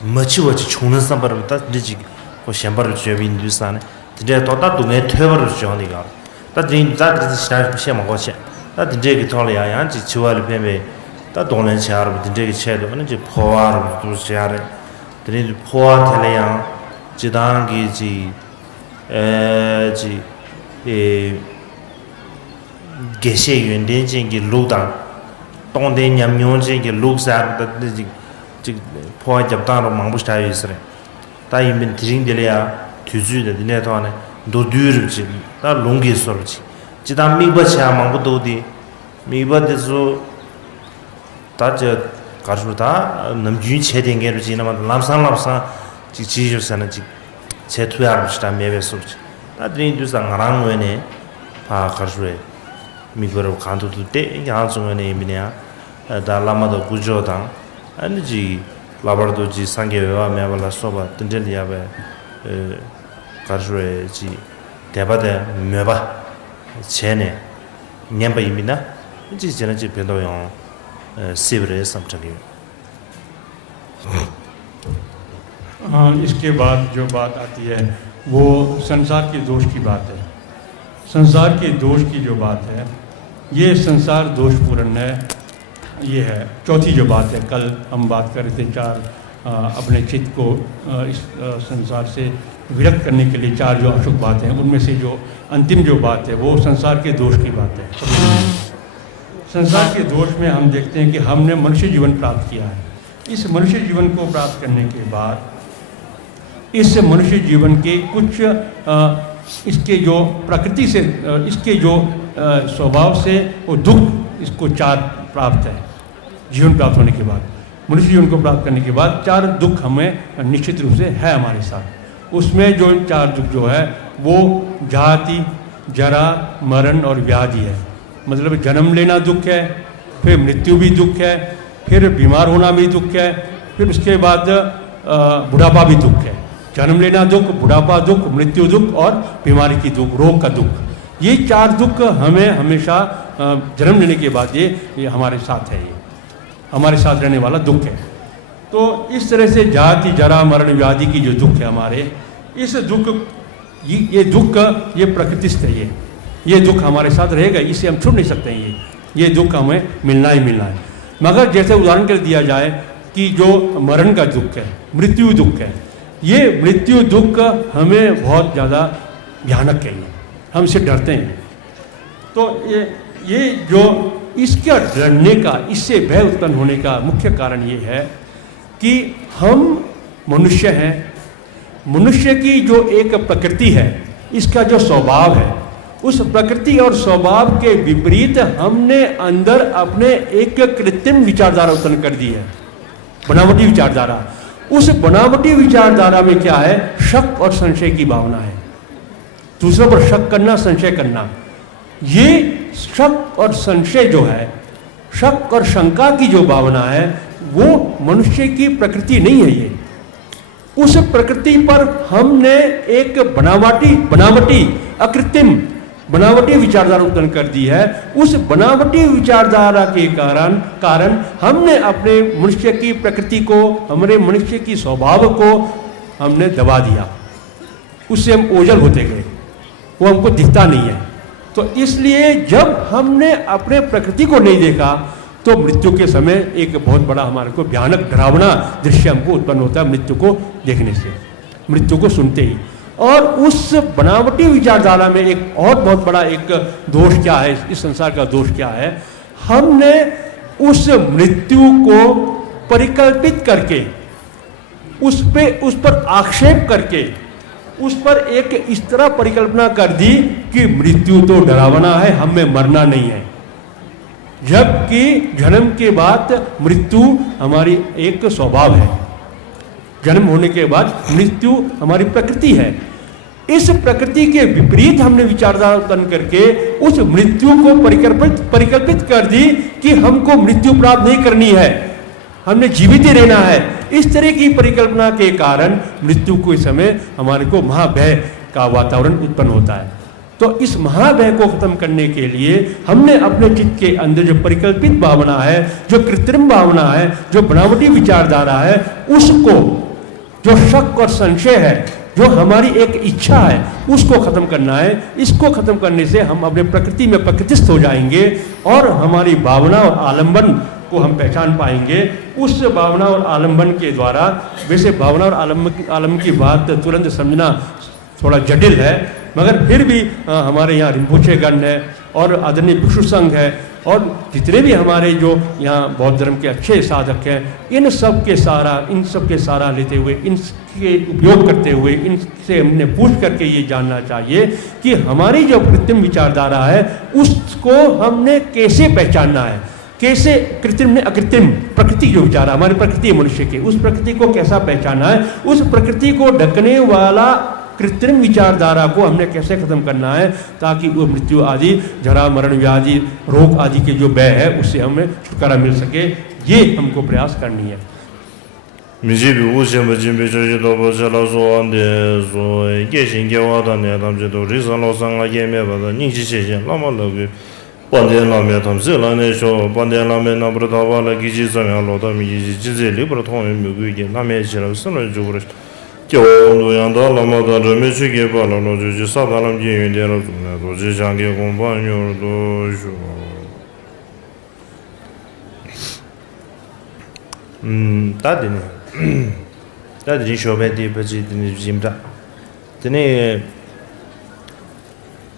마치워지 총는 삼바르다 리지 고 셴바르 쥐비 인두산에 근데 또다 동에 퇴버를 줘니가 다진 자들 시작 시험 거시 다 진짜게 돌아야 양지 지와를 배매 다 동네 차로 진짜게 채도 하는지 포화로 또 시야래 드린 포화 텔레양 지당기지 지 게셰 윤den진기 루당 동대 냠뇽진기 루사다 지 포화 잡다로 망부스타이 있으래 다 이민 드링들이야 뒤주데 네도안에 도두르지 다 롱게 소르지 지단 미버차 망부도디 미버데서 다저 가르다 남준 체denge로 지나만 람상람상 지지주사는 지 제투야를 시다 매베소지 다들이 두상 나랑외네 파 가르에 미거로 간도도 때 양중원에 이미냐 달라마도 구조당 아니지 라버도지 상계와 매발라 소바 든들이야베 가르에 지 대바데 매바 제네 냠바입니다 이제 저는 지 변도용 सिवरे समझिए इसके बाद जो बात आती है वो संसार के दोष की बात है। संसार के दोष की जो बात है ये संसार दोषपूर्ण है। ये है चौथी जो बात है, कल हम बात कर रहे थे चार अपने चित्त को इस संसार से विरक्त करने के लिए चार जो अशुभ बातें हैं, उनमें से जो अंतिम जो बात है वो संसार के दोष की बात है। संसार के दोष में हम देखते हैं कि हमने मनुष्य जीवन प्राप्त किया है। इस मनुष्य जीवन को प्राप्त करने के बाद इस मनुष्य जीवन के कुछ इसके जो प्रकृति से इसके जो स्वभाव से वो दुख इसको चार प्राप्त है। जीवन प्राप्त होने के बाद, मनुष्य जीवन को प्राप्त करने के बाद चार दुख हमें निश्चित रूप से है हमारे साथ। उसमें जो चार दुख जो है वो जाति, जरा, मरण और व्याधि है। मतलब जन्म लेना दुख है, फिर मृत्यु भी दुख है, फिर बीमार होना भी दुख है, फिर उसके बाद बुढ़ापा भी दुख है। जन्म लेना दुख, बुढ़ापा दुख, मृत्यु दुख और बीमारी की दुख, रोग का दुख। ये चार दुख हमें हमेशा जन्म लेने के बाद ये हमारे साथ है, ये हमारे साथ रहने वाला दुख है। तो इस तरह से जाति, जरा, मरण, व्याधि की जो दुख है हमारे, इस दुख ये दुख ये प्रकृतिस्थ है। ये दुख हमारे साथ रहेगा, इसे हम छूट नहीं सकते हैं। ये दुख हमें मिलना ही मिलना है। मगर जैसे उदाहरण कर दिया जाए कि जो मरण का दुख है, मृत्यु दुख है, ये मृत्यु दुख हमें बहुत ज़्यादा भयानक है, हम इससे डरते हैं। तो ये जो इसका डरने का, इससे भय उत्पन्न होने का मुख्य कारण ये है कि हम मनुष्य हैं। मनुष्य की जो एक प्रकृति है, इसका जो स्वभाव है, उस प्रकृति और स्वभाव के विपरीत हमने अंदर अपने एक कृत्रिम विचारधारा उत्पन्न कर दी है, बनावटी विचारधारा। उस बनावटी विचारधारा में क्या है? शक और संशय की भावना है। दूसरों पर शक करना, संशय करना। ये शक और संशय जो है, शक और शंका की जो भावना है, वो मनुष्य की प्रकृति नहीं है। ये उस प्रकृति पर हमने एक बनावटी अकृत्रिम बनावटी विचारधारा उत्पन्न कर दी है। उस बनावटी विचारधारा के कारण हमने अपने मनुष्य की प्रकृति को, हमारे मनुष्य की स्वभाव को हमने दबा दिया। उससे हम ओझल होते गए, वो हमको दिखता नहीं है। तो इसलिए जब हमने अपने प्रकृति को नहीं देखा तो मृत्यु के समय एक बहुत बड़ा हमारे को भयानक डरावना दृश्य हमको उत्पन्न होता है मृत्यु को देखने से, मृत्यु को सुनते ही। और उस बनावटी विचारधारा में एक और बहुत बड़ा एक दोष क्या है, इस संसार का दोष क्या है? हमने उस मृत्यु को परिकल्पित करके, उस पर आक्षेप करके, उस पर एक इस तरह परिकल्पना कर दी कि मृत्यु तो डरावना है, हमें मरना नहीं है। जबकि जन्म के बाद मृत्यु हमारी एक स्वभाव है। जन्म होने के बाद मृत्यु हमारी प्रकृति है। इस प्रकृति के विपरीत हमने विचारधारा उत्पन्न करके उस मृत्यु को परिकल्पित कर दी कि हमको मृत्यु प्राप्त नहीं करनी है, हमने जीवित ही रहना है। इस तरह की परिकल्पना के कारण मृत्यु के समय हमारे को महाभय का वातावरण उत्पन्न होता है। तो इस महाभय को खत्म करने के लिए हमने अपने चित्त के अंदर जो परिकल्पित भावना है, जो कृत्रिम भावना है, जो बनावटी विचारधारा है, उसको, जो शक और संशय है, जो हमारी एक इच्छा है, उसको खत्म करना है। इसको खत्म करने से हम अपने प्रकृति में प्रकृतिस्थ हो जाएंगे और हमारी भावना और आलंबन को हम पहचान पाएंगे। उस भावना और आलंबन के द्वारा, वैसे भावना और आलंबन की बात तुरंत समझना थोड़ा जटिल है, मगर फिर भी हमारे यहाँ रिम्पोचे गण है और आदरणीय भिक्षु संघ है और जितने भी हमारे जो यहाँ बौद्ध धर्म के अच्छे साधक हैं, इन सब के सहारा लेते हुए, इनके उपयोग करते हुए, इनसे हमने पूछ करके ये जानना चाहिए कि हमारी जो कृत्रिम विचारधारा है उसको हमने कैसे पहचानना है, कैसे कृत्रिम ने अकृत्रिम प्रकृति जो विचार है, हमारी प्रकृति है मनुष्य की, उस प्रकृति को कैसा पहचानना है, उस प्रकृति को ढकने वाला कृत्रिम विचारधारा को हमने कैसे खत्म करना है, ताकि वो मृत्यु आदि, जरा, मरण, व्याधि, रोग आदि के जो भय है उससे हमें छुटकारा मिल सके। ये हमको प्रयास करनी है। Yo 다드네 다드니 쇼베디 버지드니 짐다 드네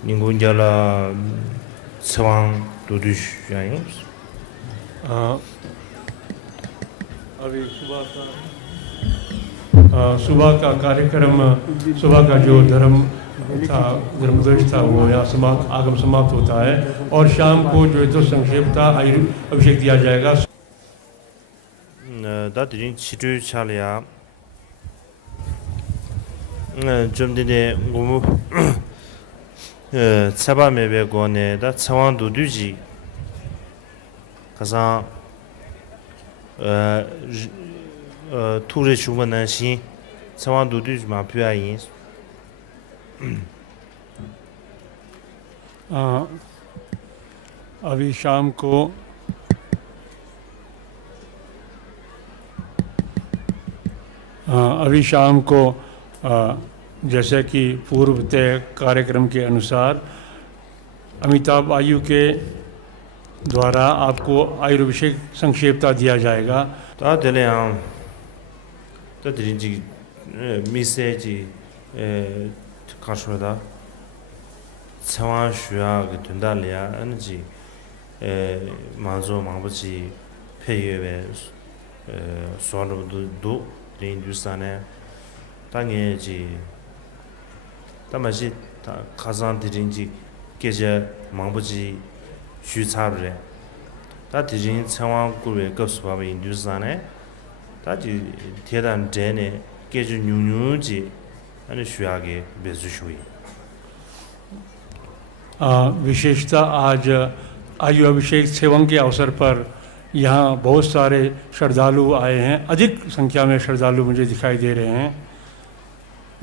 닝군자라 스왕 도두슈야잉 अभी सुबह का कार्यक्रम सुबह का जो धर्मध्वज था वो यहाँ समाप्त होता है और शाम को जो है तो संक्षेप था अभिषेक दिया जाएगा. 다드니 치료 차려야 좀 전에 너무 차밤에 배고네 다 차원도 두지 가서 투레 주문한 시 차원도 두지 마 필요하인 अभी शाम को जैसे कि पूर्व तय कार्यक्रम के अनुसार अमिताभ आयु के द्वारा आपको आयुर्वेदिक संक्षेपता दिया जाएगा. 다들이랑 다들인지 미세지 가서다 상황需要 그 된다리야 아니지 만조 망부지 폐유에 소로도 인두산에 당에지 담아지 가산들인지 계제 망부지 쉬차르래 다들인 상황 꾸에 급수바 인두산에 다지 대단 전에 계주 뉴뉴지 아니 쉬하게 배주쇼이 विशेषता आज आयु अभिषेक सेवन के अवसर पर यहाँ बहुत सारे श्रद्धालु आए हैं. अधिक संख्या में श्रद्धालु मुझे दिखाई दे रहे हैं.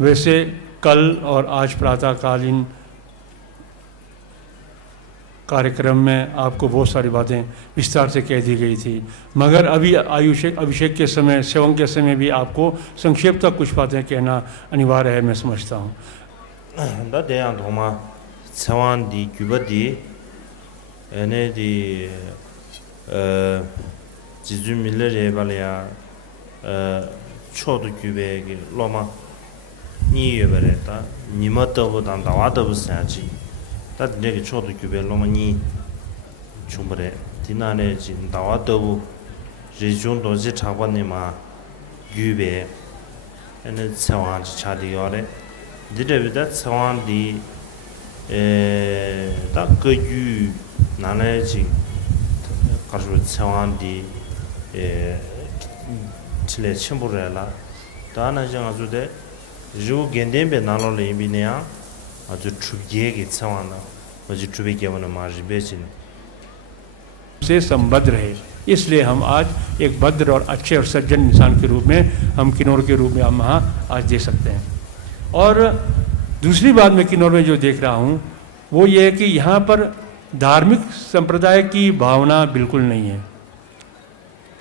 वैसे कल और आज प्रातःकालीन कार्यक्रम में आपको बहुत सारी बातें विस्तार से कह दी गई थी, मगर अभी अभिषेक के समय सेवन के समय भी आपको संक्षेप तक कुछ बातें कहना अनिवार्य है, मैं समझता हूँ. 차원디 규버디 에네디 지주 밀레레 발이야 초도 규베기 로마 니여베레다 니마더보다 나와더 사지 다 내게 초도 규베 로마 니 충분해 디나네 진 나와더 리존도 지 차관님아 규베 에네 차원 차디요레 디데비다 차원디 딱 그유 나네지 가서 차원디 칠레 첨부래라 다나장 아주데 주 겐덴베 나로레 이비네야 아주 추게게 차원나 아주 추베게 वना मार्ज बेचिन से संबद्ध रहे. इसलिए हम आज एक भद्र और अच्छे और सज्जन इंसान के रूप में हम किन्नौर के रूप में हम वहाँ आज दे सकते हैं. और दूसरी बात मैं किन्नौर में जो देख रहा हूँ वो ये है कि यहाँ पर धार्मिक संप्रदाय की भावना बिल्कुल नहीं है.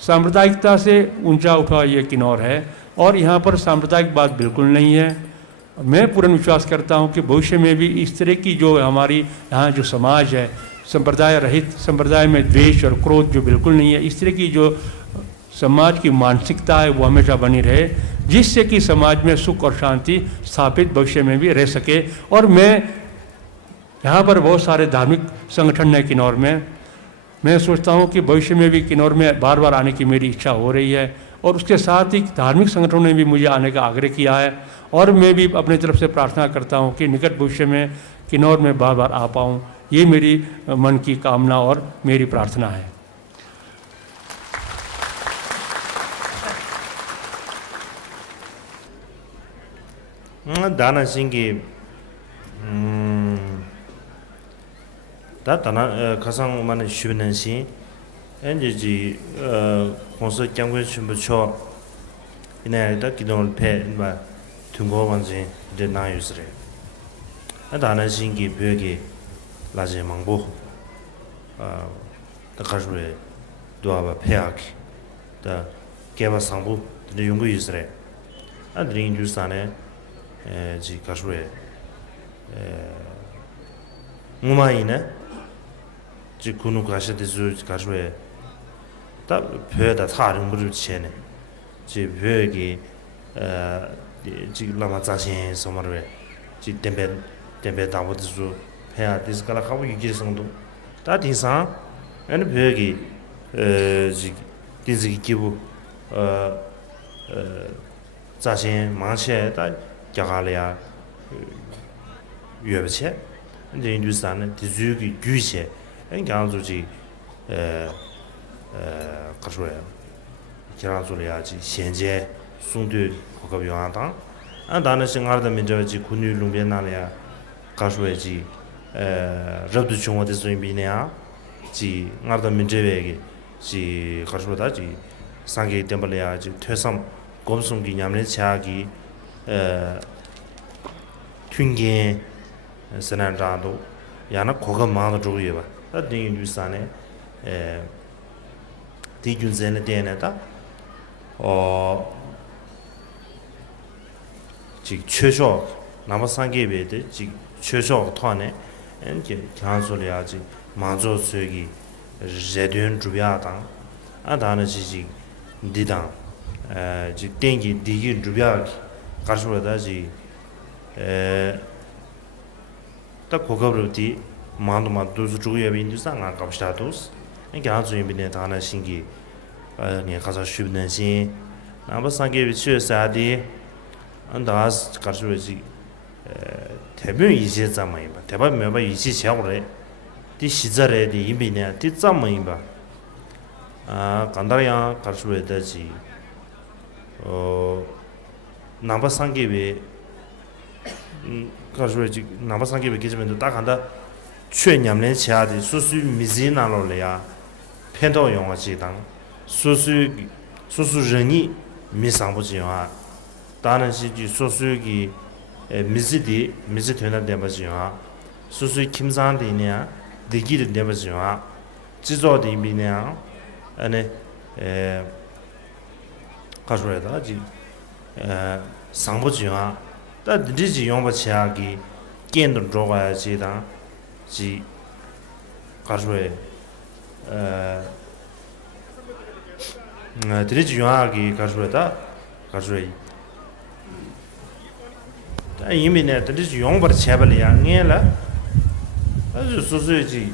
सांप्रदायिकता से ऊंचा उठा ये किन्नौर है और यहाँ पर सांप्रदायिक बात बिल्कुल नहीं है. मैं पूर्ण विश्वास करता हूँ कि भविष्य में भी इस तरह की जो हमारी यहाँ जो समाज है संप्रदाय रहित, संप्रदाय में द्वेष और क्रोध जो बिल्कुल नहीं है, इस तरह की जो समाज की मानसिकता है वो हमेशा बनी रहे, जिससे कि समाज में सुख और शांति स्थापित भविष्य में भी रह सके. और मैं यहाँ पर बहुत सारे धार्मिक संगठन हैं किन्नौर में. मैं सोचता हूँ कि भविष्य में भी किन्नौर में बार बार आने की मेरी इच्छा हो रही है और उसके साथ ही धार्मिक संगठनों ने भी मुझे आने का आग्रह किया है और मैं भी अपनी तरफ से प्रार्थना करता हूँ कि निकट भविष्य में किन्नौर में बार बार आ पाऊँ. ये मेरी मन की कामना और मेरी प्रार्थना है. 다나 신기 다나 가상 많은 쉬는 시 엔지지 공서 장관 준비초 이내다 기동을 패마 등고원지 이제 나유스래 다나 신기 벽이 라제 망보 다 가주에 도와봐 패야기 다 개바 상부 이제 용거 유스래 안드린 주산에 지 가수에 무마이네 지 군우 가셔데즈 가수에 다 벼다 타는 무릎 체네 지 벼기 지 라마 자신 소마르 지 템베 다보드주 해야 디스칼라 하고 이길 정도 다 디상 아니 벼기 지 디즈기 기부 자신 망체 다 자갈이야 유여체 이제 인도스탄은 디즈기 규체 enganzuji kashuya kiranzuliyaji xianjie sungdu kokabiyuantang andana singarda minjawaji kunu lungbian nalaya kashuyaji rabdu chungwa dizunbiniya ji ngarda minjawegi ji kashuda ji sangi tembalaya ji 퇴섬 gomsungi nyamne chaagi 튠게 선한자도 야나 고가 마도 조여봐 다딩 뉴스안에 디균전에 대해다 지 최소 남아상계베데 지 최소 토안에 엔게 장소리야지 만조 수익이 제된 주비아당 아다는 지지 디당 지 땡기 디기 주비아 가르쳐다지 딱 고급으로디 만도만 두수 주고야 인도상 안 갑시다도스 이게 아주 인비네 다나 신기 네 가서 쉽는 신 남아상계 위치에서디 안다스 가르쳐지 대변 이제 잠만 봐 대박 몇바 이제 제하고래 디 시절에 디 인비네 디 잠만 봐 간다야 가르쳐야 되지 남아상계 위 가르쳐지 남아상계 위 기점에도 딱 한다 최냠내 차디 수수 미진나로래야 팬도 영화지당 수수人이 미상부지요 다른 시지 수수기 미지 되는 데마지요 수수 김상대냐 되기를 데마지요 지조도 이미냐 아니 가져야다지 상부지요 다 디지 용바치하기 겐도 들어가야지다 지 가져야 드리지 용하기 가져야다 가져야 다 이미네 드리지 용바를 제발 양해라 아주 소소지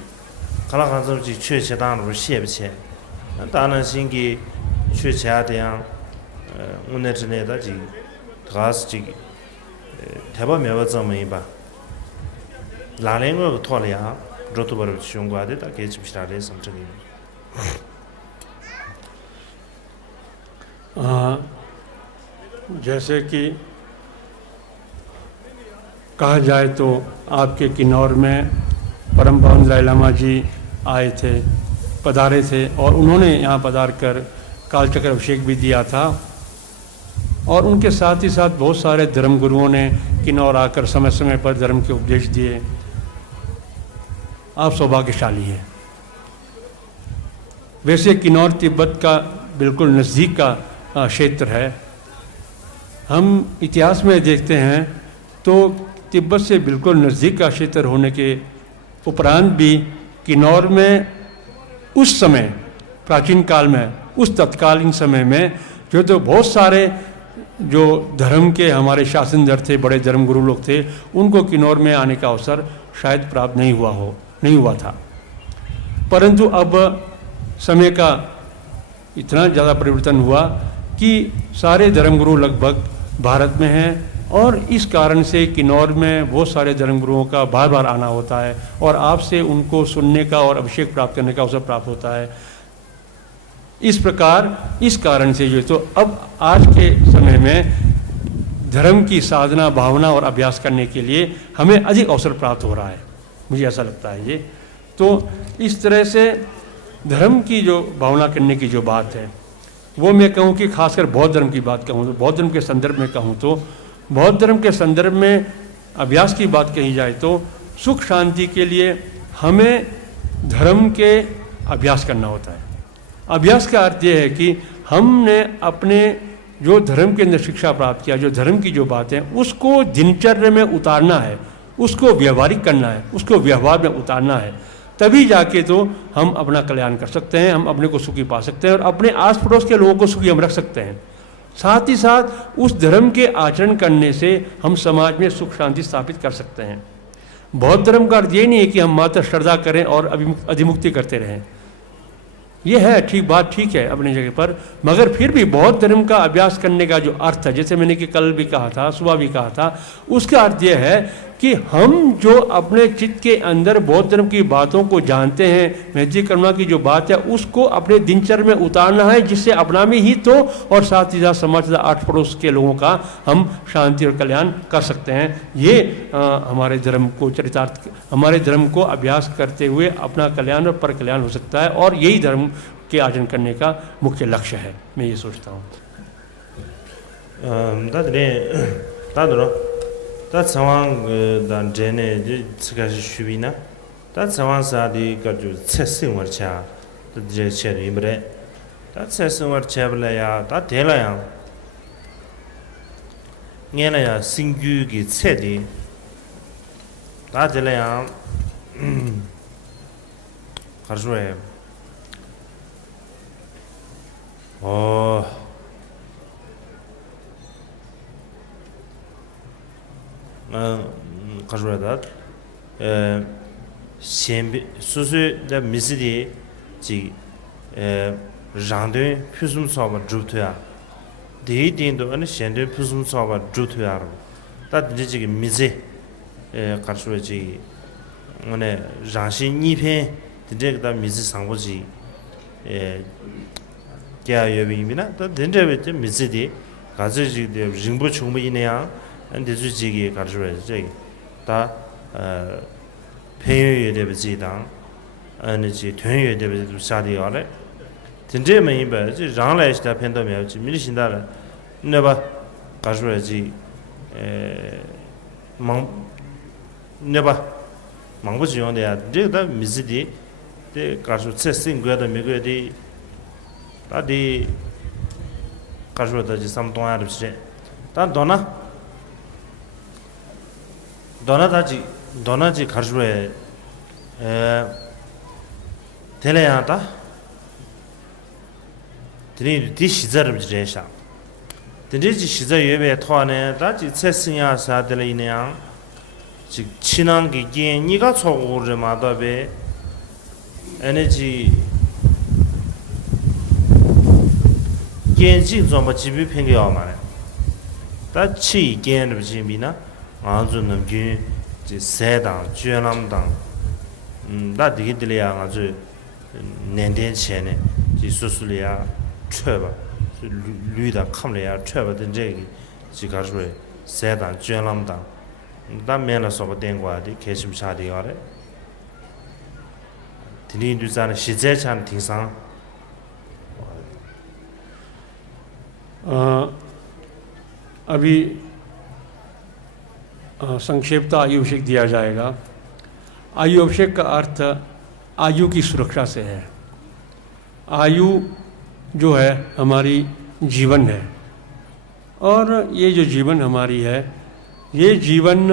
가라간서지 최체단으로 시에비체 다른 신기 최체하대양 오늘 전에다지 가스지 대박 매워점이 봐 라랭거 토리아 로토버를 중과데 다 개집시라래 섬적이 जैसे कि कहा जाए तो आपके किन्नौर में परम पावन दलाई लामा जी आए थे पधारे थे और उन्होंने यहाँ पधार कर कालचक्र अभिषेक भी दिया था और उनके साथ ही साथ बहुत सारे धर्म गुरुओं ने किन्नौर आकर समय समय पर धर्म के उपदेश दिए। आप सौभाग्यशाली हैं। वैसे किन्नौर तिब्बत का बिल्कुल नज़दीक का क्षेत्र है। हम इतिहास में देखते हैं तो तिब्बत से बिल्कुल नज़दीक का क्षेत्र होने के उपरांत भी किन्नौर में उस समय प्राचीन काल में उस तत्कालीन समय में जो तो बहुत सारे जो धर्म के हमारे शासनधर थे, बड़े धर्म गुरु लोग थे, उनको किन्नौर में आने का अवसर शायद प्राप्त नहीं हुआ था। परंतु अब समय का इतना ज़्यादा परिवर्तन हुआ कि सारे धर्मगुरु लगभग भारत में हैं और इस कारण से किन्नौर में बहुत सारे धर्मगुरुओं का बार बार आना होता है और आपसे उनको सुनने का और अभिषेक प्राप्त करने का अवसर प्राप्त होता है। इस प्रकार इस कारण से जो तो अब आज के समय में धर्म की साधना, भावना और अभ्यास करने के लिए हमें अधिक अवसर प्राप्त हो रहा है, मुझे ऐसा लगता है। ये तो इस तरह से धर्म की जो भावना करने की जो बात है वो मैं कहूँ कि खासकर बौद्ध धर्म की बात कहूँ तो बौद्ध धर्म के संदर्भ में कहूँ तो बौद्ध धर्म के संदर्भ में अभ्यास की बात कही जाए तो सुख शांति के लिए हमें धर्म के अभ्यास करना होता है। अभ्यास का अर्थ ये है कि हमने अपने जो धर्म के अंदर शिक्षा प्राप्त किया, जो धर्म की जो बातें उसको दिनचर्या में उतारना है, उसको व्यवहारिक करना है, उसको व्यवहार में उतारना है। तभी जाके तो हम अपना कल्याण कर सकते हैं, हम अपने को सुखी पा सकते हैं और अपने आस पड़ोस के लोगों को सुखी हम रख सकते हैं। साथ ही साथ उस धर्म के आचरण करने से हम समाज में सुख शांति स्थापित कर सकते हैं। बौद्ध धर्म का अर्थ ये नहीं है कि हम मात्र श्रद्धा करें और अधिमुक्ति करते रहें। ये है ठीक बात, ठीक है अपनी जगह पर, मगर फिर भी बौद्ध धर्म का अभ्यास करने का जो अर्थ है, जैसे मैंने कि कल भी कहा था, सुबह भी कहा था, उसका अर्थ यह है कि हम जो अपने चित्त के अंदर बौद्ध धर्म की बातों को जानते हैं, मैत्री कर्मा की जो बात है उसको अपने दिनचर्या में उतारना है, जिससे अपना भी हित हो और साथ ही साथ समाज आठ पड़ोस के लोगों का हम शांति और कल्याण कर सकते हैं। ये हमारे धर्म को चरितार्थ, हमारे धर्म को अभ्यास करते हुए अपना कल्याण और पर कल्याण हो सकता है, और यही धर्म के आचरण करने का मुख्य लक्ष्य है, मैं ये सोचता हूँ। 다 상황 단 전에 지금까지 쉬비나 다 상황사디 가지고 세생활 차 이제 체리브레 다 세생활 차블라야 다 될라야 얘네야 신규기 체디 다 될라야 가르소에 가져다 셴비 수수의 미스디 지 장대 표준 사업 주트야 대인도 아니 셴대 표준 사업 주트야 다 이제 미제 가르쳐지 오늘 장시 니편 이제 다 미제 상보지 개야여비미나 다 된저베 미제디 가지지 징부 충분히네야 근데 주지기 가르쳐야지 다 평유에 대비지당 아니지 평유에 대비도 사디어래 진짜 많이 봐지 장라이스다 팬도면지 밀신다라 네바 가르쳐야지 망 네바 망부지용돼야 이제 다 미지디 데 가르쳐 세싱 거다 미거디 다디 가르쳐다지 삼동아르지 다 도나지 가르쳐에 텔레야다 드니 디시자르 지레샤 드니지 시자 예베 토안에 다지 세싱야 사들이냐 지 친한게 게 니가 초고르 마다베 에너지 겐지 좀 집이 팽겨 말해 다치 겐르 지미나 아주 넘기 지 세당 주연남당 다 디기들이야 아주 년된 전에 지 수술이야 쳐봐 류다 컴래야 쳐봐 된지 지 가르쳐 세당 주연남당 다 면에서 된 거야디 개심사디야래 디니두자는 시제찬 등상 अभी संक्षेपता आयु अभिषेक दिया जाएगा। आयु अभिषेक का अर्थ आयु की सुरक्षा से है। आयु जो है हमारी जीवन है, और ये जो जीवन हमारी है, ये जीवन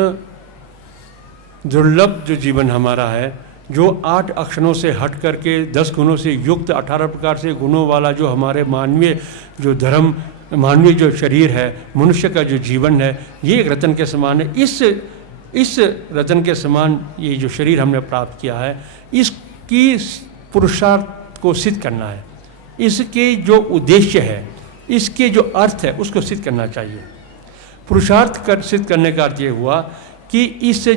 दुर्लभ जो जीवन हमारा है, जो 8 अक्षरों से हट करके 10 गुणों से युक्त 18 प्रकार से गुणों वाला जो हमारे मानवीय जो धर्म, मानवीय जो शरीर है, मनुष्य का जो जीवन है, ये एक रत्न के समान है। इस रत्न के समान ये जो शरीर हमने प्राप्त किया है, इसकी पुरुषार्थ को सिद्ध करना है, इसके जो उद्देश्य है, इसके जो अर्थ है, उसको सिद्ध करना चाहिए। पुरुषार्थ सिद्ध करने का अर्थ ये हुआ कि इस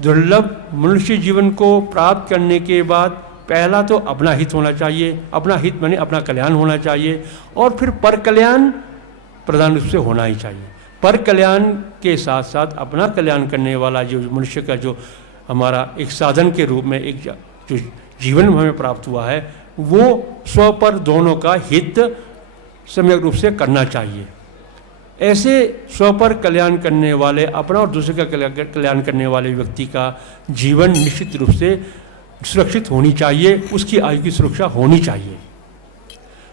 दुर्लभ मनुष्य जीवन को प्राप्त करने के बाद पहला तो अपना हित होना चाहिए, अपना हित माने अपना कल्याण होना चाहिए, और फिर पर कल्याण प्रधान रूप से होना ही चाहिए। पर कल्याण के साथ साथ अपना कल्याण करने वाला जो मनुष्य का जो हमारा एक साधन के रूप में एक जो जीवन हमें प्राप्त हुआ है, वो स्व पर दोनों का हित सम्यक रूप से करना चाहिए। ऐसे स्व पर कल्याण करने वाले, अपना और दूसरे का कल्याण करने वाले व्यक्ति का जीवन निश्चित रूप से सुरक्षित होनी चाहिए, उसकी आयु की सुरक्षा होनी चाहिए।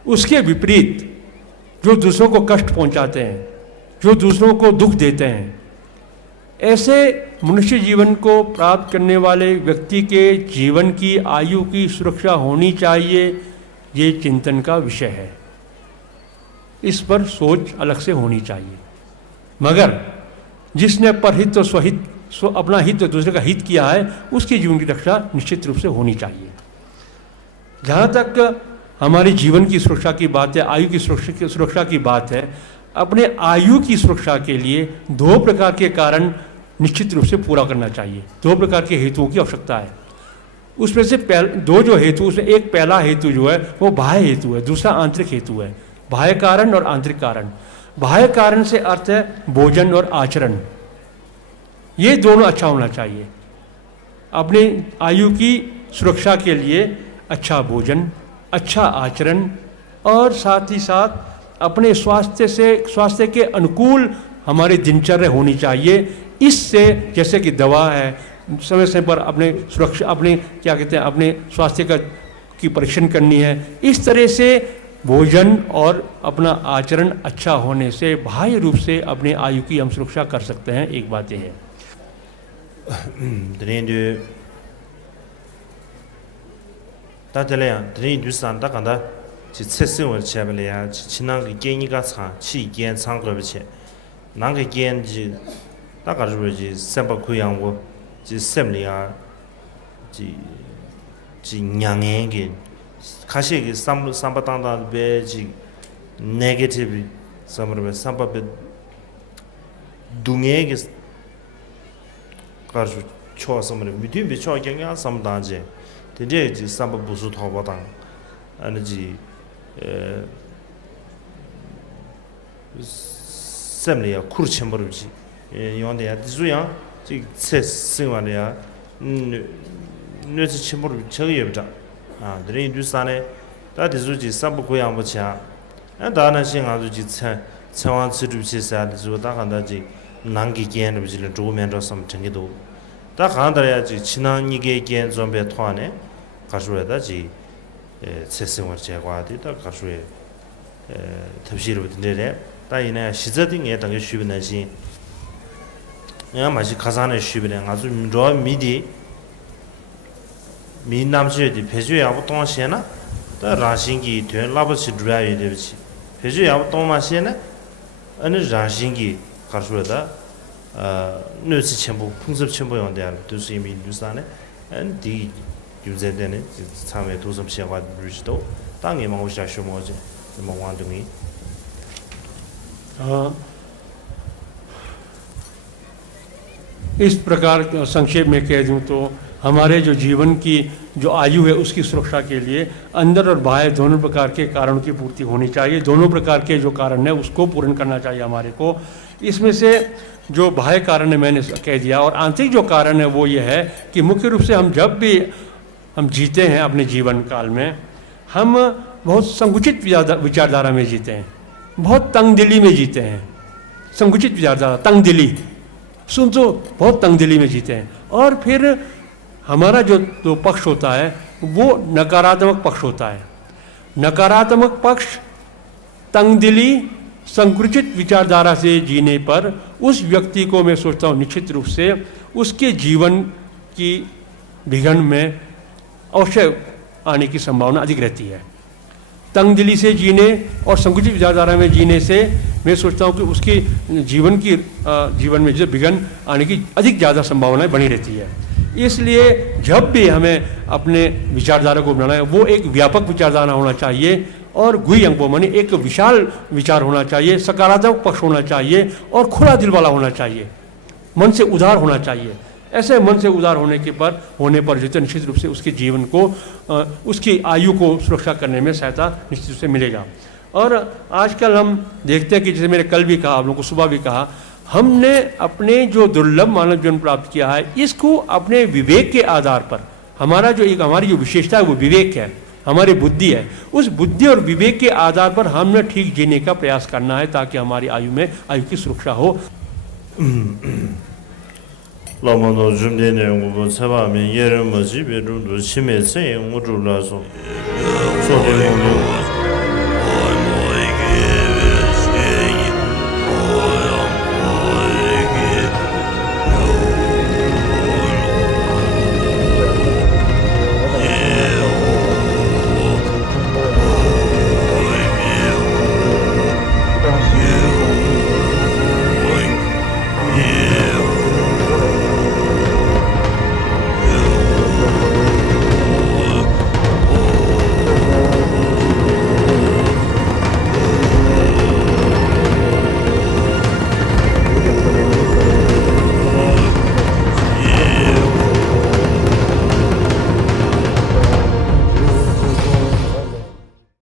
उसके विपरीत जो दूसरों को कष्ट पहुंचाते हैं, जो दूसरों को दुख देते हैं, ऐसे मनुष्य जीवन को प्राप्त करने वाले व्यक्ति के जीवन की आयु की सुरक्षा होनी चाहिए, ये चिंतन का विषय है। इस पर सोच अलग से होनी चाहिए। मगर जिसने परहित और स्वहित अपना हित और दूसरे का हित किया है, उसके जीवन की रक्षा निश्चित रूप से होनी चाहिए। जहाँ तक हमारी जीवन की सुरक्षा की बात है, आयु की सुरक्षा की बात है, अपने आयु की सुरक्षा के लिए दो प्रकार के कारण निश्चित रूप से पूरा करना चाहिए। दो प्रकार के हेतुओं की आवश्यकता है। उसमें से दो जो हेतु, उसमें एक पहला हेतु जो है वो बाह्य हेतु है, दूसरा आंतरिक हेतु है। बाह्य कारण और आंतरिक कारण। बाह्य कारण से अर्थ है भोजन और आचरण, ये दोनों अच्छा होना चाहिए। अपनी आयु की सुरक्षा के लिए अच्छा भोजन, अच्छा आचरण और साथ ही साथ अपने स्वास्थ्य के अनुकूल हमारी दिनचर्या होनी चाहिए। इससे जैसे कि दवा है, समय समय पर अपने सुरक्षा, अपने क्या कहते हैं, अपने स्वास्थ्य की परीक्षण करनी है। इस तरह से भोजन और अपना आचरण अच्छा होने से बाह्य रूप से अपनी आयु की हम सुरक्षा कर सकते हैं। एक बात यह है। 카시기 삼바당다 베지 네게티브 삼르베 삼바베 둥에게 가르 초섬르 미디 비초경야 삼다제 데제지 삼바 부수 토바당 아니지 셈리야 쿠르쳔버르지 요한데야 디주야 지 세스와냐 뇌지 쳔버르 저기여자 드레인 두산에 다디주지 삼부고양부차 다나 신아주지 천원치르치사 주다간다지 난기겐을 비질 조면서 섬청기도 다 간다야지 지난이게 겐 좀베 토안에 가수에다지 세승을 제과디다 가수에 탑시를 드네래 다이네 시저딩에 당에 쉬빈나지 야 마시 가산에 쉬빈에 아주 저 미디 민남주의 배주야부 동시에나 다 라신기 된 라버시 드라이브 되지 배주야부 동마시에나 어느 라신기 가수에다 뇌시 첨부 풍습 첨부 연대할 두수 이미 뉴스안에 디 유제되는 참에 도섬 시행과 루시도 땅에 망오시아 쇼모지 뭐완둥이 इस प्रकार संक्षेप में कह दूं तो हमारे जो जीवन की जो आयु है उसकी सुरक्षा के लिए अंदर और बाहर दोनों प्रकार के कारणों की पूर्ति होनी चाहिए। दोनों प्रकार के जो कारण है उसको पूर्ण करना चाहिए हमारे को। इसमें से जो बाह्य कारण है मैंने कह दिया, और आंतरिक जो कारण है वो ये है कि मुख्य रूप से हम जब भी हम जीते हैं अपने जीवन काल में, हम बहुत संकुचित विचारधारा में जीते हैं, बहुत तंगदिली में जीते हैं। संकुचित विचारधारा, तंगदिली, सुन तो बहुत तंगदिली में जीते हैं। और फिर हमारा जो पक्ष होता है वो नकारात्मक पक्ष होता है। नकारात्मक पक्ष तंगदिली संकुचित विचारधारा से जीने पर उस व्यक्ति को मैं सोचता हूँ निश्चित रूप से उसके जीवन की विघन में अवश्य आने की संभावना अधिक रहती है। तंगदिली से जीने और संकुचित विचारधारा में जीने से मैं सोचता हूँ कि उसकी जीवन में जो विघन आने की अधिक ज़्यादा संभावनाएं बनी रहती है। इसलिए जब भी हमें अपने विचारधारा को बनाना है वो एक व्यापक विचारधारा होना चाहिए और गुई अंगपो माने एक विशाल विचार होना चाहिए, सकारात्मक पक्ष होना चाहिए और खुला दिल वाला होना चाहिए, मन से उदार होना चाहिए। ऐसे मन से उदार होने पर जो निश्चित रूप से उसके जीवन को, उसकी आयु को सुरक्षा करने में सहायता निश्चित रूप से मिलेगा। और आजकल हम देखते हैं कि जैसे मैंने कल भी कहा, आप लोगों को सुबह भी कहा, हमने अपने जो दुर्लभ मानव जीवन प्राप्त किया है इसको अपने विवेक के आधार पर, हमारी जो विशेषता है वो विवेक है, हमारी बुद्धि है, उस बुद्धि और विवेक के आधार पर हमने ठीक जीने का प्रयास करना है ताकि हमारी आयु की सुरक्षा हो। 라마노 준비되는 거 처음에 예를 뭐지 배로도 심해서 우주라서 소리를